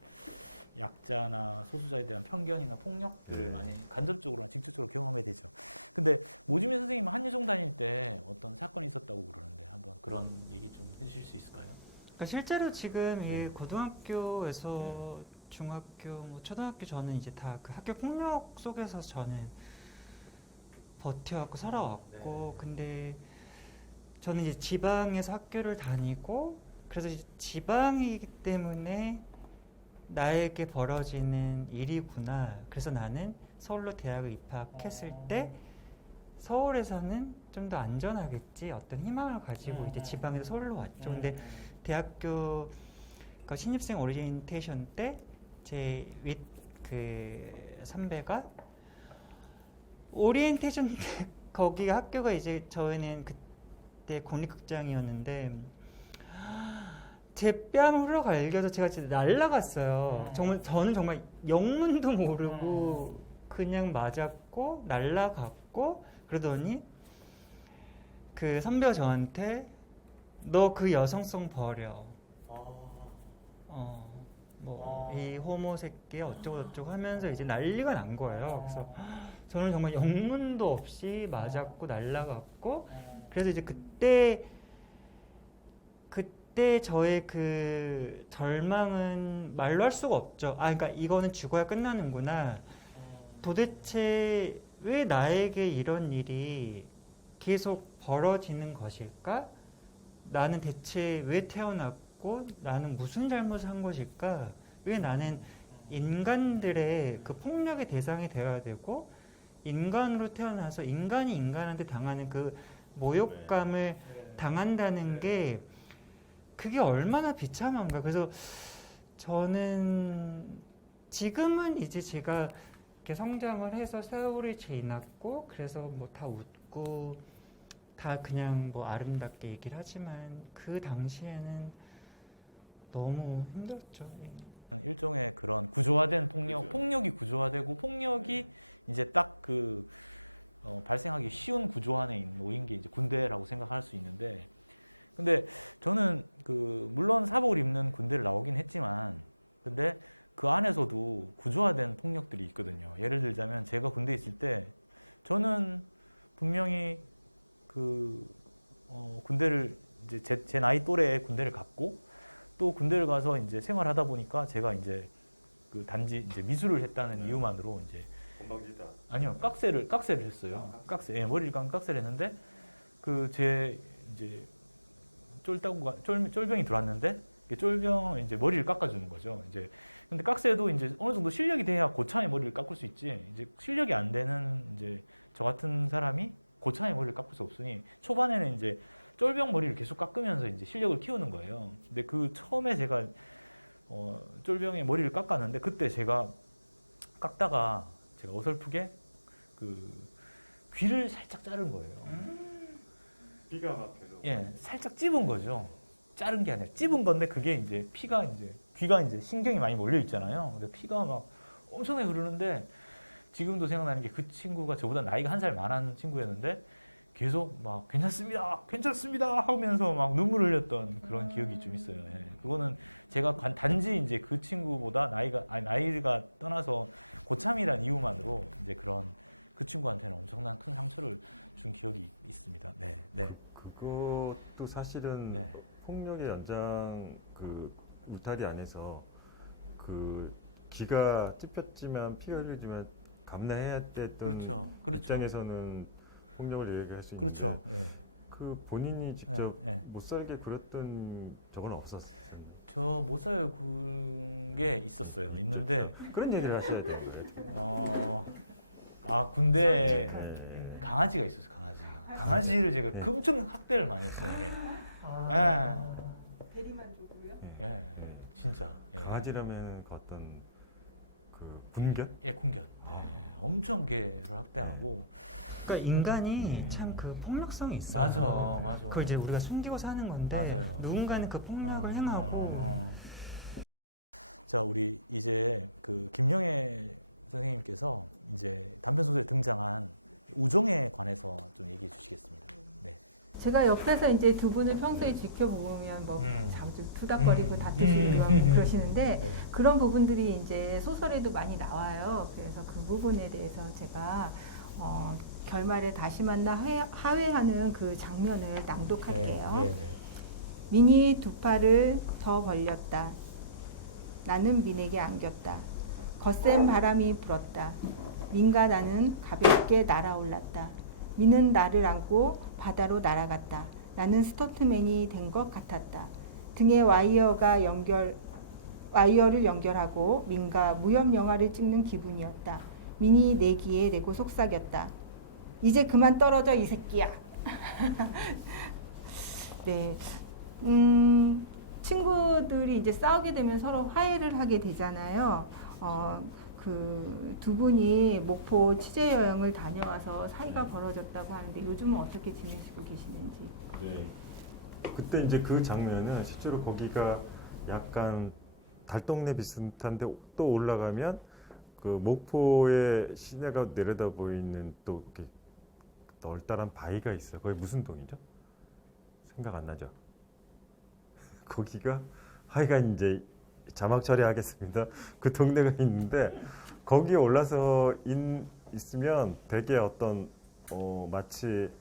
약자나 소수자에 대한 편견이나 폭력들을 많이 간접적으로나 직접적으로 경험하게 되죠. 근데 모지미 선생님은 한예종 다닐 때 어떤 사건이 있었다고 그러는데 한번 그런 얘기 좀 해주실 수 있을까요? 그러니까 실제로 지금 이 고등학교에서 중학교, 초등학교 저는 이제 다 그 학교 폭력 속에서 저는 버텨왔고 살아왔고 근데 저는 이제 지방에서 학교를 다니고 그래서 이제 지방이기 때문에 나에게 벌어지는 일이구나. 그래서 나는 서울로 대학을 입학했을 때 서울에서는 좀 더 안전하겠지 어떤 희망을 가지고 이제 지방에서 서울로 왔죠. 근데 대학교 그러니까 신입생 오리엔테이션 때 제 윗 그 선배가 오리엔테이션 때 거기가 학교가 이제 저희는 그때 공립극장이었는데 제 뺨 흘러갈겨서 제가 진짜 날라갔어요. 정말 저는 정말 영문도 모르고 그냥 맞았고 날라갔고 그러더니 그 선배가 저한테 너 그 여성성 버려. 뭐 이 호모 새끼 어쩌고 저쩌고 하면서 이제 난리가 난 거예요. 그래서 저는 정말 영문도 없이 맞았고 날라갔고 그래서 이제 그때 저의 그 절망은 말로 할 수가 없죠. 그러니까 이거는 죽어야 끝나는구나. 도대체 왜 나에게 이런 일이 계속 벌어지는 것일까? 나는 대체 왜 태어났고 나는 무슨 잘못을 한 것일까? 왜 나는 인간들의 그 폭력의 대상이 되어야 되고 인간으로 태어나서 인간이 인간한테 당하는 그 모욕감을 당한다는 게 그게 얼마나 비참한가. 그래서 저는 지금은 이제 제가 이렇게 성장을 해서 세월이 지났고 그래서 뭐 다 웃고 다 그냥 뭐 아름답게 얘기를 하지만 그 당시에는 너무 힘들었죠. 일종의 그런 구조화된 폭력, 그죠. 폭력이 구조화되고 폭력이 이제 딱 그 발생하기 쉬운 구조 안에 놓인 게 이제 군대라고 생각할 수 있는데, 근데 저는 그 물론 사복을 입는 군대를 나오긴 했지만, 근데 그 안에서도 구조화된 폭력들이 있거든요. 예를 들자면 제가 군대에 있을 때 저는 분명히 그 군대를 이제 제 나이 또래의 군대를 갔고 또 군대를 가서 이제 생활하다 보니까 제가 이제 그 단지 이제 미술을 했다는 이유만으로 이제 건방지다. 아니요 깍새를 했어요. 깍새, 예, 머리를 깎은 깍새를 했는데 그 제 이제 쫄병이 들어왔는데 쫄병 이제 머리를 깎아주는 거죠. 이제 근데 깍새도 이제 어느 정도 실력이 돼야 고참의 머리를 깎을 수 있지. 이제 실력이 안 되는 이제 저 같은 사람이 고참의 머리를 깎을 수 없으니 초반에는 이제 쫄병 머리를 계속 깎으면서 이제 실력을 키우는 거예요. 근데 그 처음에 제가 쫄병의 머리를 깎았는데 그때 제가 깎다가 제가 어설프게 그 귀를 살짝 자른 거예요. 피가 막 계속. 예, 살짝 찝은 거죠. 자른 게 아니라 찝은 건데 그게 이제 피가 이제 귀가 이제 신경이 많이 몰려 있잖아요. 근데 피가 막 엄청나게 흐르는데 지금도 생각나는 게 그 친구가 저보다 나이가 한 살 많은 친구였는데 계속 막 괜찮습니다, 괜찮습니다 하면서 막 눈물 흘렸던 그런 기억이 좀 있어요. 예. 그거는 제가 단지 이제 그 친구보다 나이가 떠나서 고참이란 이유만으로 이제 그런 그 친구한테는 엄청난 큰 상처를 준 기억이 있습니다. 네, 네. 그것도 사실은 네. 폭력의 연장 그 울타리 안에서 그 귀가 찝혔지만 피가 흘리지만 감내해야 됐던 그렇죠, 그렇죠. 입장에서는 폭력을 얘기할 수 있는데 그렇죠. 예. 그 본인이 직접 예, 예. 못 살게 그렸던 적은 없었어요. 저 못 살 게 있었어요. 있는데 그런 얘기를 하셔야 되는 거예요. 군대 네. 강아지가 있었어요. 강아지를 제가 네. 엄청 학대를 많이 했어요. 이게. 대리만족으로요? 예, 네. 진짜. 예. 강아지라면 그 어떤 그 군견? 예, 군견. 네. 엄청 개를 학대하고. 그러니까 인간이 참 그 폭력성이 있어요. 맞아. 그걸 이제 우리가 숨기고 사는 건데 맞아요. 누군가는 그 폭력을 행하고 자, 우리 이제 그 김영애 선생님께서 이제 단편 소설에 등장한 우정에 관해서 좀 얘기해 주시겠습니다. 네. 제가 옆에서 이제 두 분을 평소에 지켜보면 뭐 자꾸 투닥거리고 음. 다투고 그러시는데 네. 그런 부분들이 이제 소설에도 많이 나와요. 그래서 그 부분에 대해서 제가 결말에 다시 만나 하회하는 그 장면을 낭독할게요. 네. 민이 두 팔을 더 벌렸다. 나는 민에게 안겼다. 거센 바람이 불었다. 민과 나는 가볍게 날아올랐다. 민은 나를 안고 바다로 날아갔다. 나는 스토트맨이 된 것 같았다. 등에 와이어를 연결하고 민과 무협 영화를 찍는 기분이었다. 민이 내 귀에 대고 속삭였다. 이제 그만 떨어져 이 새끼야. 네. 친구들이 이제 싸우게 되면 서로 화해를 하게 되잖아요. 그 두 분이 목포 취재 여행을 다녀와서 사이가 벌어졌다고 하는데 요즘은 어떻게 지내시고 계시는지. 네. 그때 이제 그 장면은 실제로 거기가 약간 달동네 비슷한데 또 올라가면 그 목포의 시내가 내려다 보이는 또 이렇게 널따란 바위가 있어요. 거기 무슨 동이죠? 생각 안 나죠? 거기가 하여간 이제 자막 처리하겠습니다. 그 동네가 있는데 거기에 올라서 있으면 되게 어떤 마치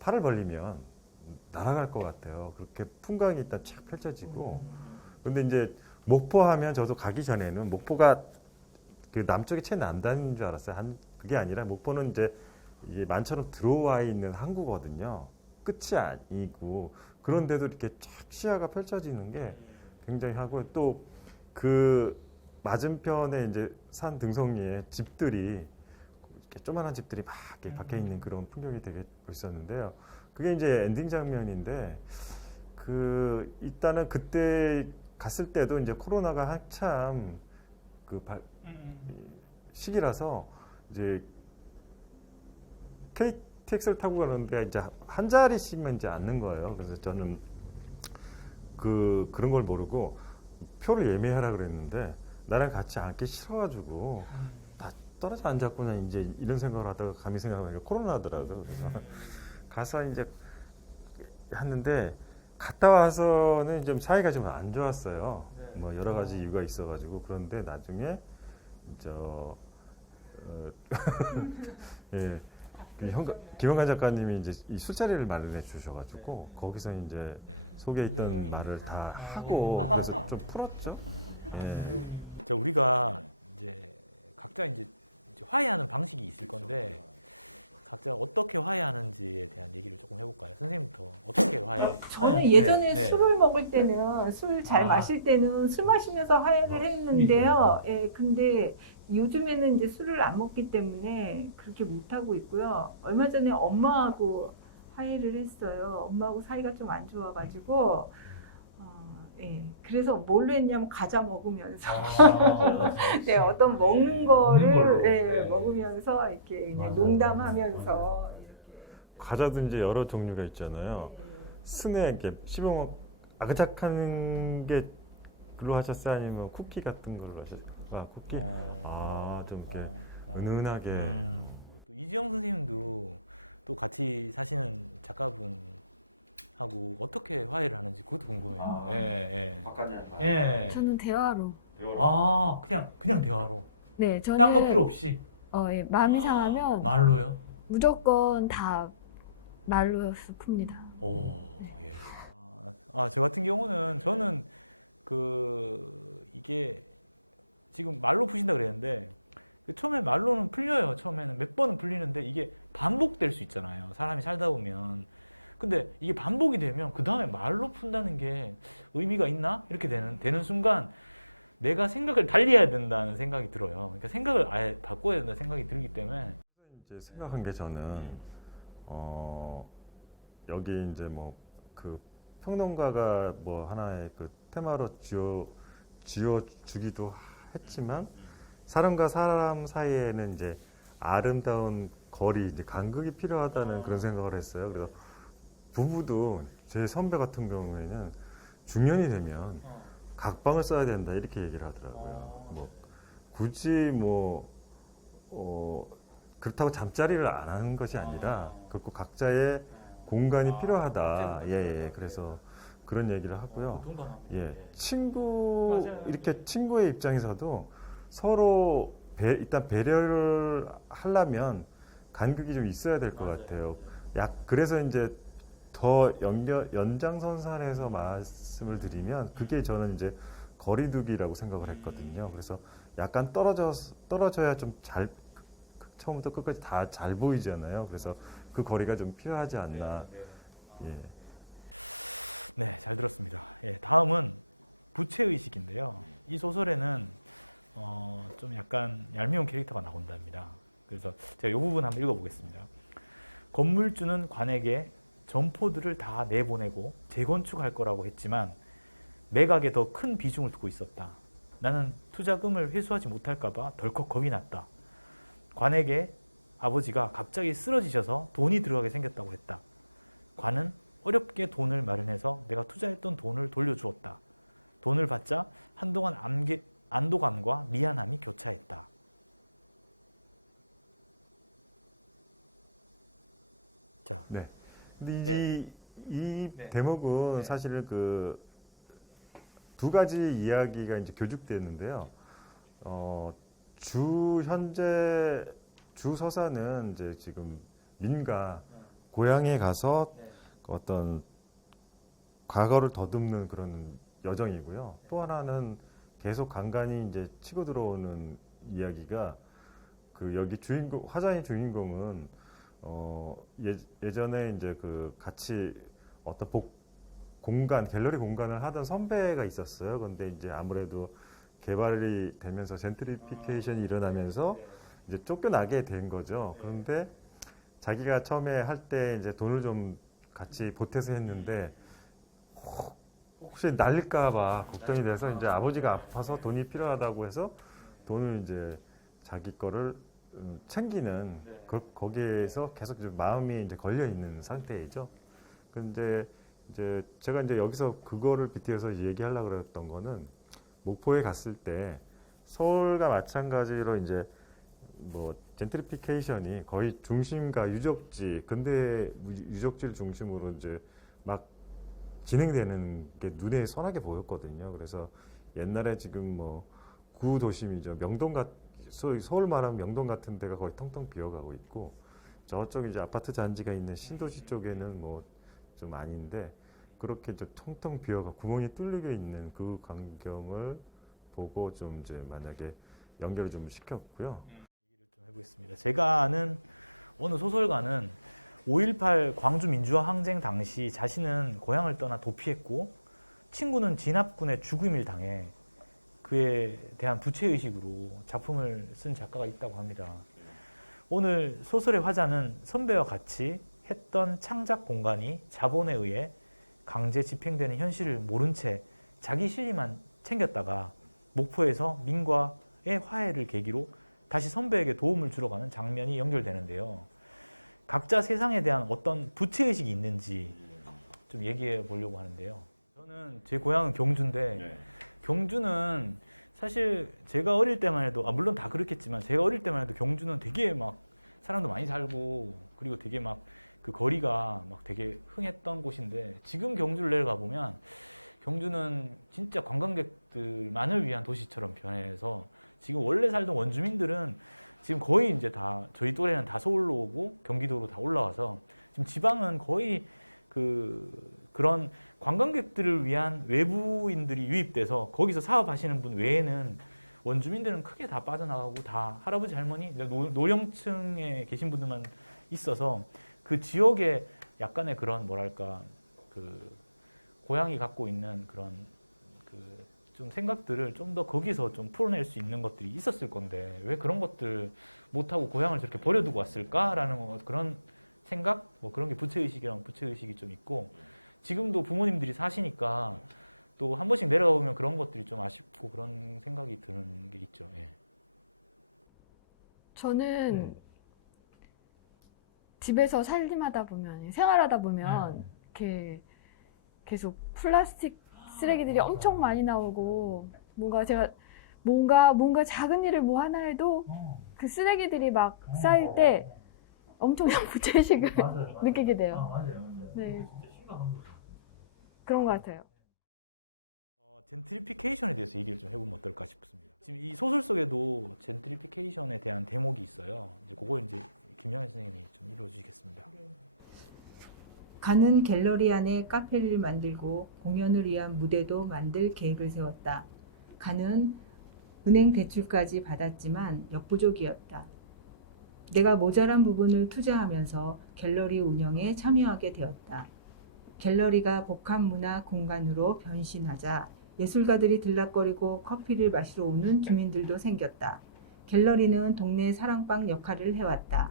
팔을 벌리면 날아갈 것 같아요. 그렇게 풍광이 일단 쫙 펼쳐지고. 근데 이제 목포 하면 저도 가기 전에는 목포가 그 남쪽에 최남단인 줄 알았어요. 그게 아니라 목포는 이제 이게 만처럼 들어와 있는 항구거든요. 끝이 아니고 그런데도 이렇게 쫙 시야가 펼쳐지는 게 굉장히 하고 또 그 맞은편에 이제 산 등성리에 집들이 이렇게 조그만한 집들이 막 이렇게 박혀 있는 그런 풍경이 되게 멋있었는데요. 그게 이제 엔딩 장면인데 그 일단은 그때 갔을 때도 이제 코로나가 한참 그 시기라서 이제 KTX를 타고 가는데 이제 한 자리씩만 이제 앉는 거예요. 그래서 저는 그런 걸 모르고 표를 예매하라 그랬는데 나랑 같이 앉기 싫어가지고 다 떨어져 앉았구나 이제 이런 생각을 하다가 감히 생각하니까 코로나더라고요. 그래서 가서 이제 했는데 갔다 와서는 좀 사이가 좀 안 좋았어요. 뭐 여러 가지 이유가 있어가지고 그런데 나중에 예. 김영관 작가님이 이제 이 술자리를 마련해 주셔가지고 거기서 이제 속에 있던 말을 다 하고 그래서 좀 풀었죠. 예. 자, 우리가 이제 각자 이제 화해하는 방식이 있을 건데 각자 어떻게 화해하는지에 대한 얘기를 조금 해볼까요? 선생님부터 어떻게 화해? 저는 예전에 네. 술을 먹을 때는 술 잘 마실 때는 술 마시면서 화해를 했는데요. 예, 근데 요즘에는 이제 술을 안 먹기 때문에 그렇게 못 하고 있고요. 얼마 전에 엄마하고 화해를 했어요. 엄마하고 사이가 좀 안 좋아가지고 예, 그래서 뭘로 했냐면 과자 먹으면서 예, 어떤 먹는 먹는 걸로. 거를 예, 네. 먹으면서 이렇게 맞아요. 농담하면서 이렇게 과자도 이제 여러 종류가 있잖아요. 순에 이렇게 씹어먹 아그작한 게 글로 하셨어요? 아니면 쿠키 같은 걸로 하셨어요? 아, 쿠키? 좀 이렇게 은은하게. 또 이지영 선생님도 또 같이 사시는 작가분하고 어떻게 화해를 하는지 그것도 궁금해요. 예. 예. 저는 대화로. 그냥 대화로. 네, 딴 거 필요 저는 없이 예, 마음이 상하면 말로요. 무조건 다 말로서 풉니다. 오. 네. 예. 저 같은 경우는 저는 이게 지금 말로 푸신다 그랬는데 처음에 말로는 풀려요. 처음에는 몇 번은 풀리는데 이게 반복될 수 있잖아요. 사람이 살다 보면. 근데 이게 반복이 되면 그 다음에 말로 푼다는 게 의미가 있나? 이렇게 되는 순간 내가 생각을 달리해야 된다는 생각이 들어요. 그러니까 생각을 아예 바꿔야 된다는 생각이 들기 때문에 이제 생각한 게 저는 여기 이제 뭐 그 평론가가 뭐 하나의 그 테마로 지어 주기도 했지만 사람과 사람 사이에는 이제 아름다운 거리, 이제 간극이 필요하다는 그런 생각을 했어요. 그래서 부부도 제 선배 같은 경우에는 중년이 되면 각방을 써야 된다 이렇게 얘기를 하더라고요. 뭐 굳이 그렇다고 잠자리를 안 하는 것이 아니라 결국 각자의 공간이 필요하다. 예. 그래서 그런 얘기를 하고요. 예, 이렇게 친구의 입장에서도 서로 일단 배려를 하려면 간극이 좀 있어야 될 것 같아요. 그래서 이제 더 연장선상에서 말씀을 드리면 그게 저는 이제 거리두기라고 생각을 했거든요. 그래서 약간 떨어져야 좀 처음부터 끝까지 다 잘 보이잖아요. 그래서 그 거리가 좀 필요하지 않나. 예. 네, 잘 들었습니다. 예, 다음은 부채의식인데요. 이 소설에는 좀 약간 얄미운 캐릭터가 나온답니다. 그래서 제가 이 부분 한번 읽어보겠습니다. 건물주는 관에게 점포들을 다 내보내고 재건축할 거라고 했지만 매각에 더 큰 비중을 두고 있었다. 나는 투자금을 회수하지 못할까 봐 덜컥 겁이 났다. 관에게 아버지가 갑자기 쓰러지셔서 돈이 들어가게 생겼다고 했다. 관은 어렵게 돈을 마련해서 내가 투자했던 돈을 돌려주었다. 돈을 받자 한동안 안도감과 미안함이 교차했다. 자, 네. 근데 이제 이 네. 대목은 네. 사실 그 두 가지 이야기가 이제 교집되는데요. 현재 주 서사는 이제 지금 민가 고향에 가서 네. 어떤 과거를 더듬는 그런 여정이고요. 또 하나는 계속 간간히 이제 치고 들어오는 이야기가 그 여기 주인공 화자의 주인공은 예전에 이제 그 같이 어떤 갤러리 공간을 하던 선배가 있었어요. 근데 이제 아무래도 개발이 되면서 젠트리피케이션이 일어나면서 이제 쫓겨나게 된 거죠. 그런데 자기가 처음에 할 때 이제 돈을 좀 같이 보태서 했는데 혹시 날릴까봐 걱정이 돼서 이제 아버지가 아파서 돈이 필요하다고 해서 돈을 이제 자기 거를 챙기는 거기에서 계속 이제 마음이 이제 걸려 있는 상태이죠. 근데 이제 제가 이제 여기서 그거를 빗대어서 얘기하려고 그랬던 거는 목포에 갔을 때 서울과 마찬가지로 이제 뭐 젠트리피케이션이 거의 중심가 유적지 근대 유적지를 중심으로 이제 막 진행되는 게 눈에 선하게 보였거든요. 그래서 옛날에 지금 뭐 구도심이죠. 서울 말하면 명동 같은 데가 거의 텅텅 비어가고 있고 저쪽 이제 아파트 잔지가 있는 신도시 쪽에는 뭐 좀 아닌데 그렇게 이제 텅텅 비어가 구멍이 뚫리게 있는 그 광경을 보고 좀 이제 만약에 연결을 좀 시켰고요. 좀 해보겠습니다. 제가 아는 어느 소설가는 5.18 광주 민주화 항쟁 당시 자신은 고향을 떠나 도피했고 친구는 진압군의 죽임을 당해 그에 대한 부채의식으로 작품을 쓴 작가가 있다고 합니다. 오늘 소설의 화자는 선배와 같이 했던 창작 공간이 자본에 의해 강제 집행되는 현실을 모른 채 자기 실리만 챙겼다가 목포에서 민과의 화해를 계기로 다시 선배에게 도움을 주러 가는 장면이 연결되는데요. 각자 세상에 대한 어떤 부채의식이 있는지 좀 얘기해 보려고 하는데요. 저는 제 고향은 경주인데 경주는 사실 제가 어릴 때만 해도 물론 다 그렇겠지만 제가 어릴 때만 해도 경주는 되게 막 사람도 많이 살고 그리고 되게 막 그 거리가 막 되게 흥했던 곳인데 지금 경주를 내려가 보면 경주는 진짜 관광객들만을 위한 도시처럼 변해서 지금 원래 살던 원주민들은 지금 거의 이제 다 저희 또래는 다 서울로 오고 경기도로 다 올라와서 지금 지방은 거의 그런 관광객들을 위한 외부인들이 유입돼서 거기서 사업하시는 분 외에는 원주민들은 크게 다 빠져나가고 다 할아버지 할머니 노령층에 계신 분들만 있어서 그 지역에 약간의 그런 뭐랄까 그 고향이 갖고 있는 그런 그 좀 생각들을 좀 더 거기서 좀 풀어낼 수 있는 것들이 있었을 건데 왜 그런 것들 못하고 고향을 저렇게 버려두고 왔을까라는 그런 생각? 뭐 그런 게 부채의식이랑 부채의식이 좀 있고 지금도 부모님들이 사시니까 또 한 번씩 내려가 보면 그런 것들이 좀 아쉽고 그런 생각이 드는 게 있죠. 예. 저는 집에서 살림하다 보면, 생활하다 보면, 이렇게 계속 플라스틱 쓰레기들이 엄청 많이 나오고, 뭔가 작은 일을 뭐 하나 해도 그 쓰레기들이 막 쌓일 때 엄청난 부채의식을 느끼게 돼요. 맞아요. 네. 진짜 심각한 거죠. 그런 것 같아요. 젠트리피케이션에 대해서 얘기를 좀 해보면 어떨까 싶습니다. 지금 이 소설 속에도 젠트리피케이션에 대한 대목이 있어요. 이제 그걸 이제 김영애 선생님이 좀 이루어주시겠습니다. 가는 갤러리 안에 카페를 만들고 공연을 위한 무대도 만들 계획을 세웠다. 가는 은행 대출까지 받았지만 역부족이었다. 내가 모자란 부분을 투자하면서 갤러리 운영에 참여하게 되었다. 갤러리가 복합문화 공간으로 변신하자 예술가들이 들락거리고 커피를 마시러 오는 주민들도 생겼다. 갤러리는 동네 사랑방 역할을 해왔다.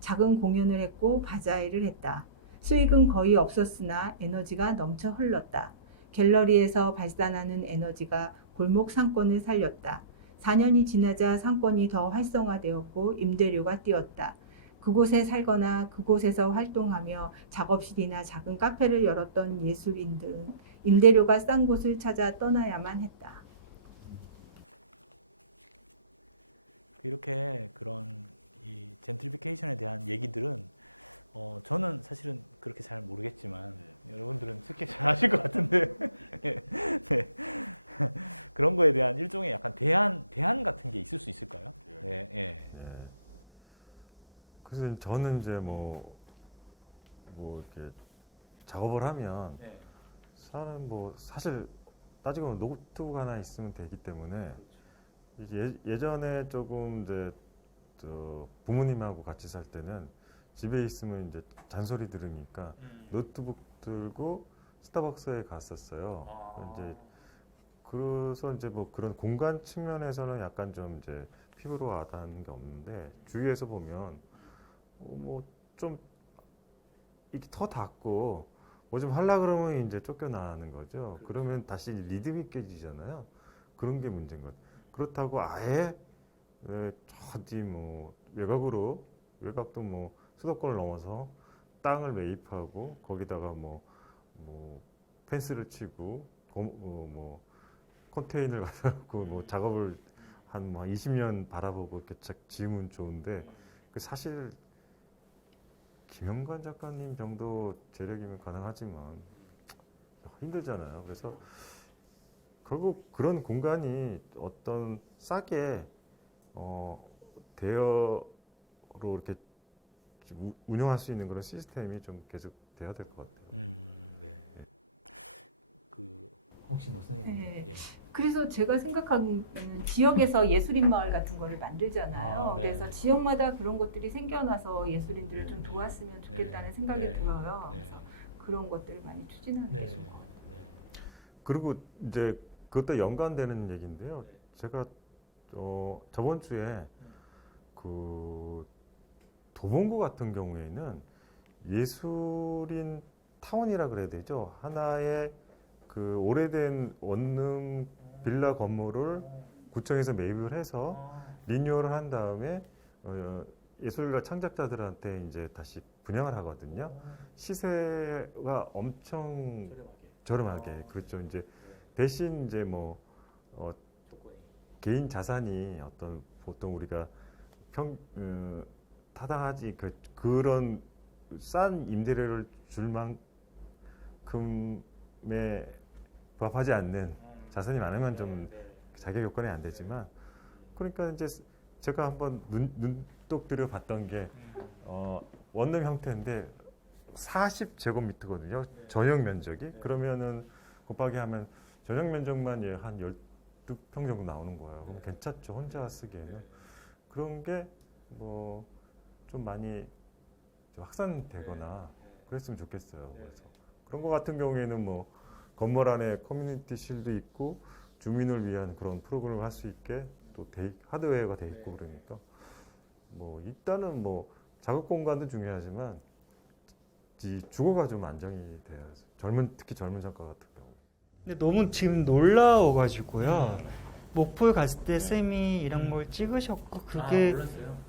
작은 공연을 했고 바자회를 했다. 수익은 거의 없었으나 에너지가 넘쳐 흘렀다. 갤러리에서 발산하는 에너지가 골목 상권을 살렸다. 4년이 지나자 상권이 더 활성화되었고 임대료가 뛰었다. 그곳에 살거나 그곳에서 활동하며 작업실이나 작은 카페를 열었던 예술인들은 임대료가 싼 곳을 찾아 떠나야만 했다. 이렇게 그런 이 젠트리피케이션에 대한 얘기들은 저는 사실은 그렇게 잘 모르겠지만 여러분들은 특히 잘 아실 것 같은데 네. 네. 그런 거에 대한 일종의 약간 대안 같은 게 있을 수 있을까요? 네. 네. 그래서 저는 이제 뭐 이렇게 작업을 하면 네. 사람 뭐 사실 따지고 보면 노트북 하나 있으면 되기 때문에 이제 예전에 조금 이제 저 부모님하고 같이 살 때는 집에 있으면 이제 잔소리 들으니까 노트북 들고 스타벅스에 갔었어요. 이제 그래서 이제 뭐 그런 공간 측면에서는 약간 좀 이제 피부로 와닿는 게 없는데 주위에서 보면 뭐 좀 이렇게 더 닫고 뭐 좀 하려 그러면 이제 쫓겨나는 거죠. 그러면 다시 리듬이 깨지잖아요. 그런 게 문제인 것. 그렇다고 아예 저기 뭐 외곽도 뭐 수도권을 넘어서 땅을 매입하고 거기다가 뭐 펜스를 치고 뭐 컨테이너를 갖다 놓고 뭐 작업을 한 뭐 20년 바라보고 이렇게 지으면 좋은데 그 사실 김영관 작가님 정도 재력이면 가능하지만 힘들잖아요. 그래서 결국 그런 공간이 어떤 싸게 대여로 이렇게 운영할 수 있는 그런 시스템이 좀 계속 돼야 될 것 같아요. 네. 그 혹시 뭐 선생님? 네. 예. 그래서 제가 생각하는 지역에서 예술인 마을 같은 걸 만들잖아요. 아, 네. 그래서 지역마다 그런 것들이 생겨나서 예술인들을 좀 도왔으면 좋겠다는 생각이 네. 들어요. 네. 그래서 그런 것들을 많이 추진하는 네. 거죠. 그리고 이제 그것도 연관되는 얘기인데요. 제가 저번 주에 그 도봉구 같은 경우에는 예술인 타운이라 그래야 되죠. 하나의 그 오래된 원룸 빌라 건물을 구청에서 매입을 해서 리뉴얼을 한 다음에 예술가 창작자들한테 이제 다시 분양을 하거든요. 시세가 엄청 저렴하게. 그렇죠. 이제 대신 이제 뭐 개인 자산이 어떤 보통 우리가 타당하지 그런 싼 임대료를 줄 만큼의 부합하지 않는 자산이 많으면 좀 자격 요건이 안 되지만 그러니까 이제 제가 한번 눈독 들여 봤던 게 원룸 형태인데 40제곱미터거든요. 전용 면적이. 그러면은 곱하기 하면 전용 면적만 한 12평 정도 나오는 거예요. 그럼 괜찮죠. 혼자 쓰기에는. 그런 게 뭐 좀 많이 좀 확산되거나 그랬으면 좋겠어요. 그래서 그런 거 같은 경우에는 뭐 건물 안에 커뮤니티 실도 있고 주민을 위한 그런 프로그램을 할 수 있게 또 하드웨어가 돼 있고 그러니까 뭐 일단은 뭐 작업 공간도 중요하지만 주거가 좀 안정이 돼야죠. 특히 젊은 작가 같은 경우. 근데 너무 지금 놀라워가지고요. 목포에 갔을 때 쌤이 이런 걸 찍으셨고 그게 몰랐어요.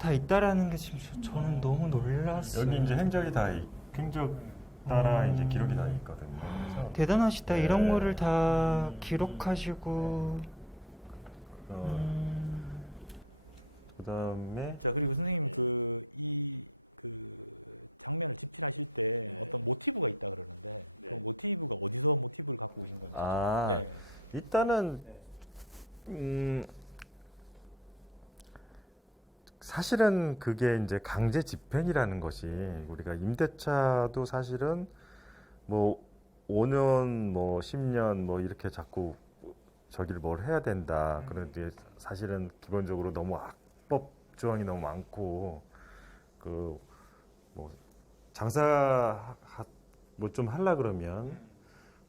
다 있다라는 게 지금 저는 너무 놀랐어요. 여기 이제 행적 따라 이제 기록이 다 있거든요. 그래서 대단하시다. 네. 이런 거를 다 기록하시고. 그다음에 자 그리고 선생님 예. 그 장면을 집필하실 때 네. 어떤 모티브가 있다 그러는데 네. 그 모티브가 어디서 모티브를 갖고 오신 건지. 네. 일단은 사실은 그게 이제 강제 집행이라는 것이 우리가 임대차도 사실은 뭐 5년 뭐 10년 뭐 이렇게 자꾸 저기를 뭘 해야 된다. 그런데 사실은 기본적으로 너무 악법 조항이 너무 많고 그 뭐 장사 뭐 좀 하려 그러면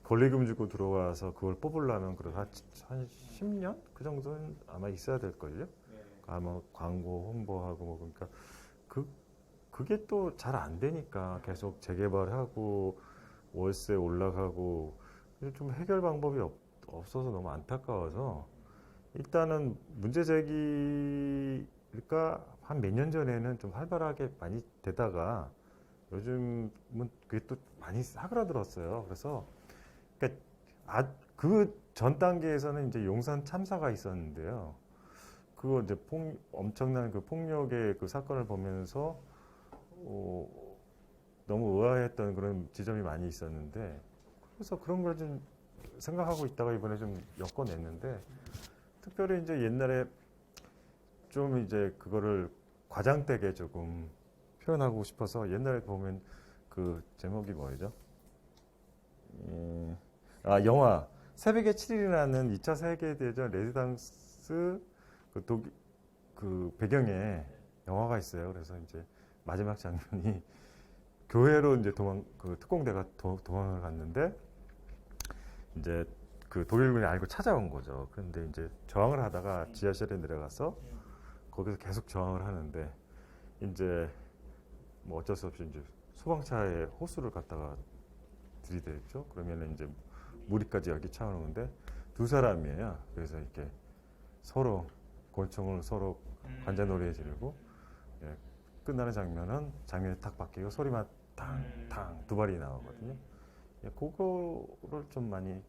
권리금 주고 들어와서 그걸 뽑으려면 그래도 한 10년 그 정도는 아마 있어야 될 걸요. 아마 광고 홍보하고 뭐 그러니까 그게 또 잘 안 되니까 계속 재개발하고 월세 올라가고 좀 해결 방법이 없어서 너무 안타까워서 일단은 문제 제기가 한 몇 년 전에는 좀 활발하게 많이 되다가 요즘은 그게 또 많이 사그라들었어요. 그래서 그러니까 그 전 단계에서는 이제 용산 참사가 있었는데요. 그거 이제 엄청난 그 폭력의 그 사건을 보면서 너무 의아했던 그런 지점이 많이 있었는데, 그래서 그런 걸 좀 생각하고 있다가 이번에 좀 엮어냈는데, 특별히 이제 옛날에 좀 이제 그거를 과장되게 조금 표현하고 싶어서, 옛날에 보면 그 제목이 뭐였죠? 영화 새벽의 7일이라는 2차 세계대전 레지던스 그 배경에 영화가 있어요. 그래서 이제 마지막 장면이 교회로 이제 특공대가 도망을 갔는데, 이제 그 독일군이 알고 찾아온 거죠. 그런데 이제 저항을 하다가 지하실에 내려가서 거기서 계속 저항을 하는데, 이제 뭐 어쩔 수 없이 이제 소방차에 호수를 갖다가 들이댔죠. 그러면 이제 무리까지 여기 차오는데 두 사람이에요. 그래서 이렇게 서로 권총을 서로 관자놀이에 지르고, 예, 끝나는 장면이 탁 바뀌고 소리만 탕탕 두 발이 나오거든요. 예, 그거를 좀 많이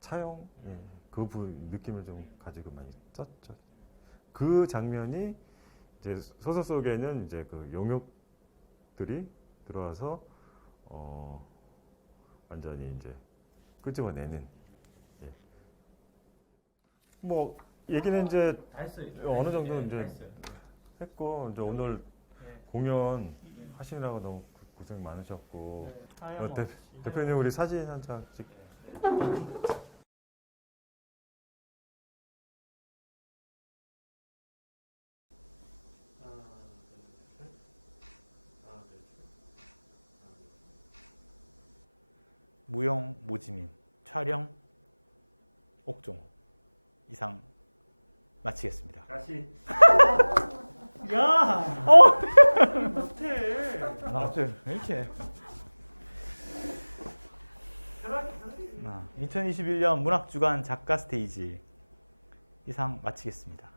차용, 예, 느낌을 좀 가지고 많이 썼죠. 그 장면이 이제 소설 속에는 이제 그 용역들이 들어와서 완전히 이제 끄집어내는, 예. 뭐 얘기는 이제 다 했어요. 어느 정도 네, 이제 다 했어요. 했고, 이제 오늘 공연 하시느라고 너무 고생 많으셨고, 대표님 우리 사진 한 장 찍. 무용 모지민 촬영 옥종호 이상 마치겠습니다. 다시 못해. 이렇게. 2021년 문학주간 작가 스테이지 이상 마치겠습니다.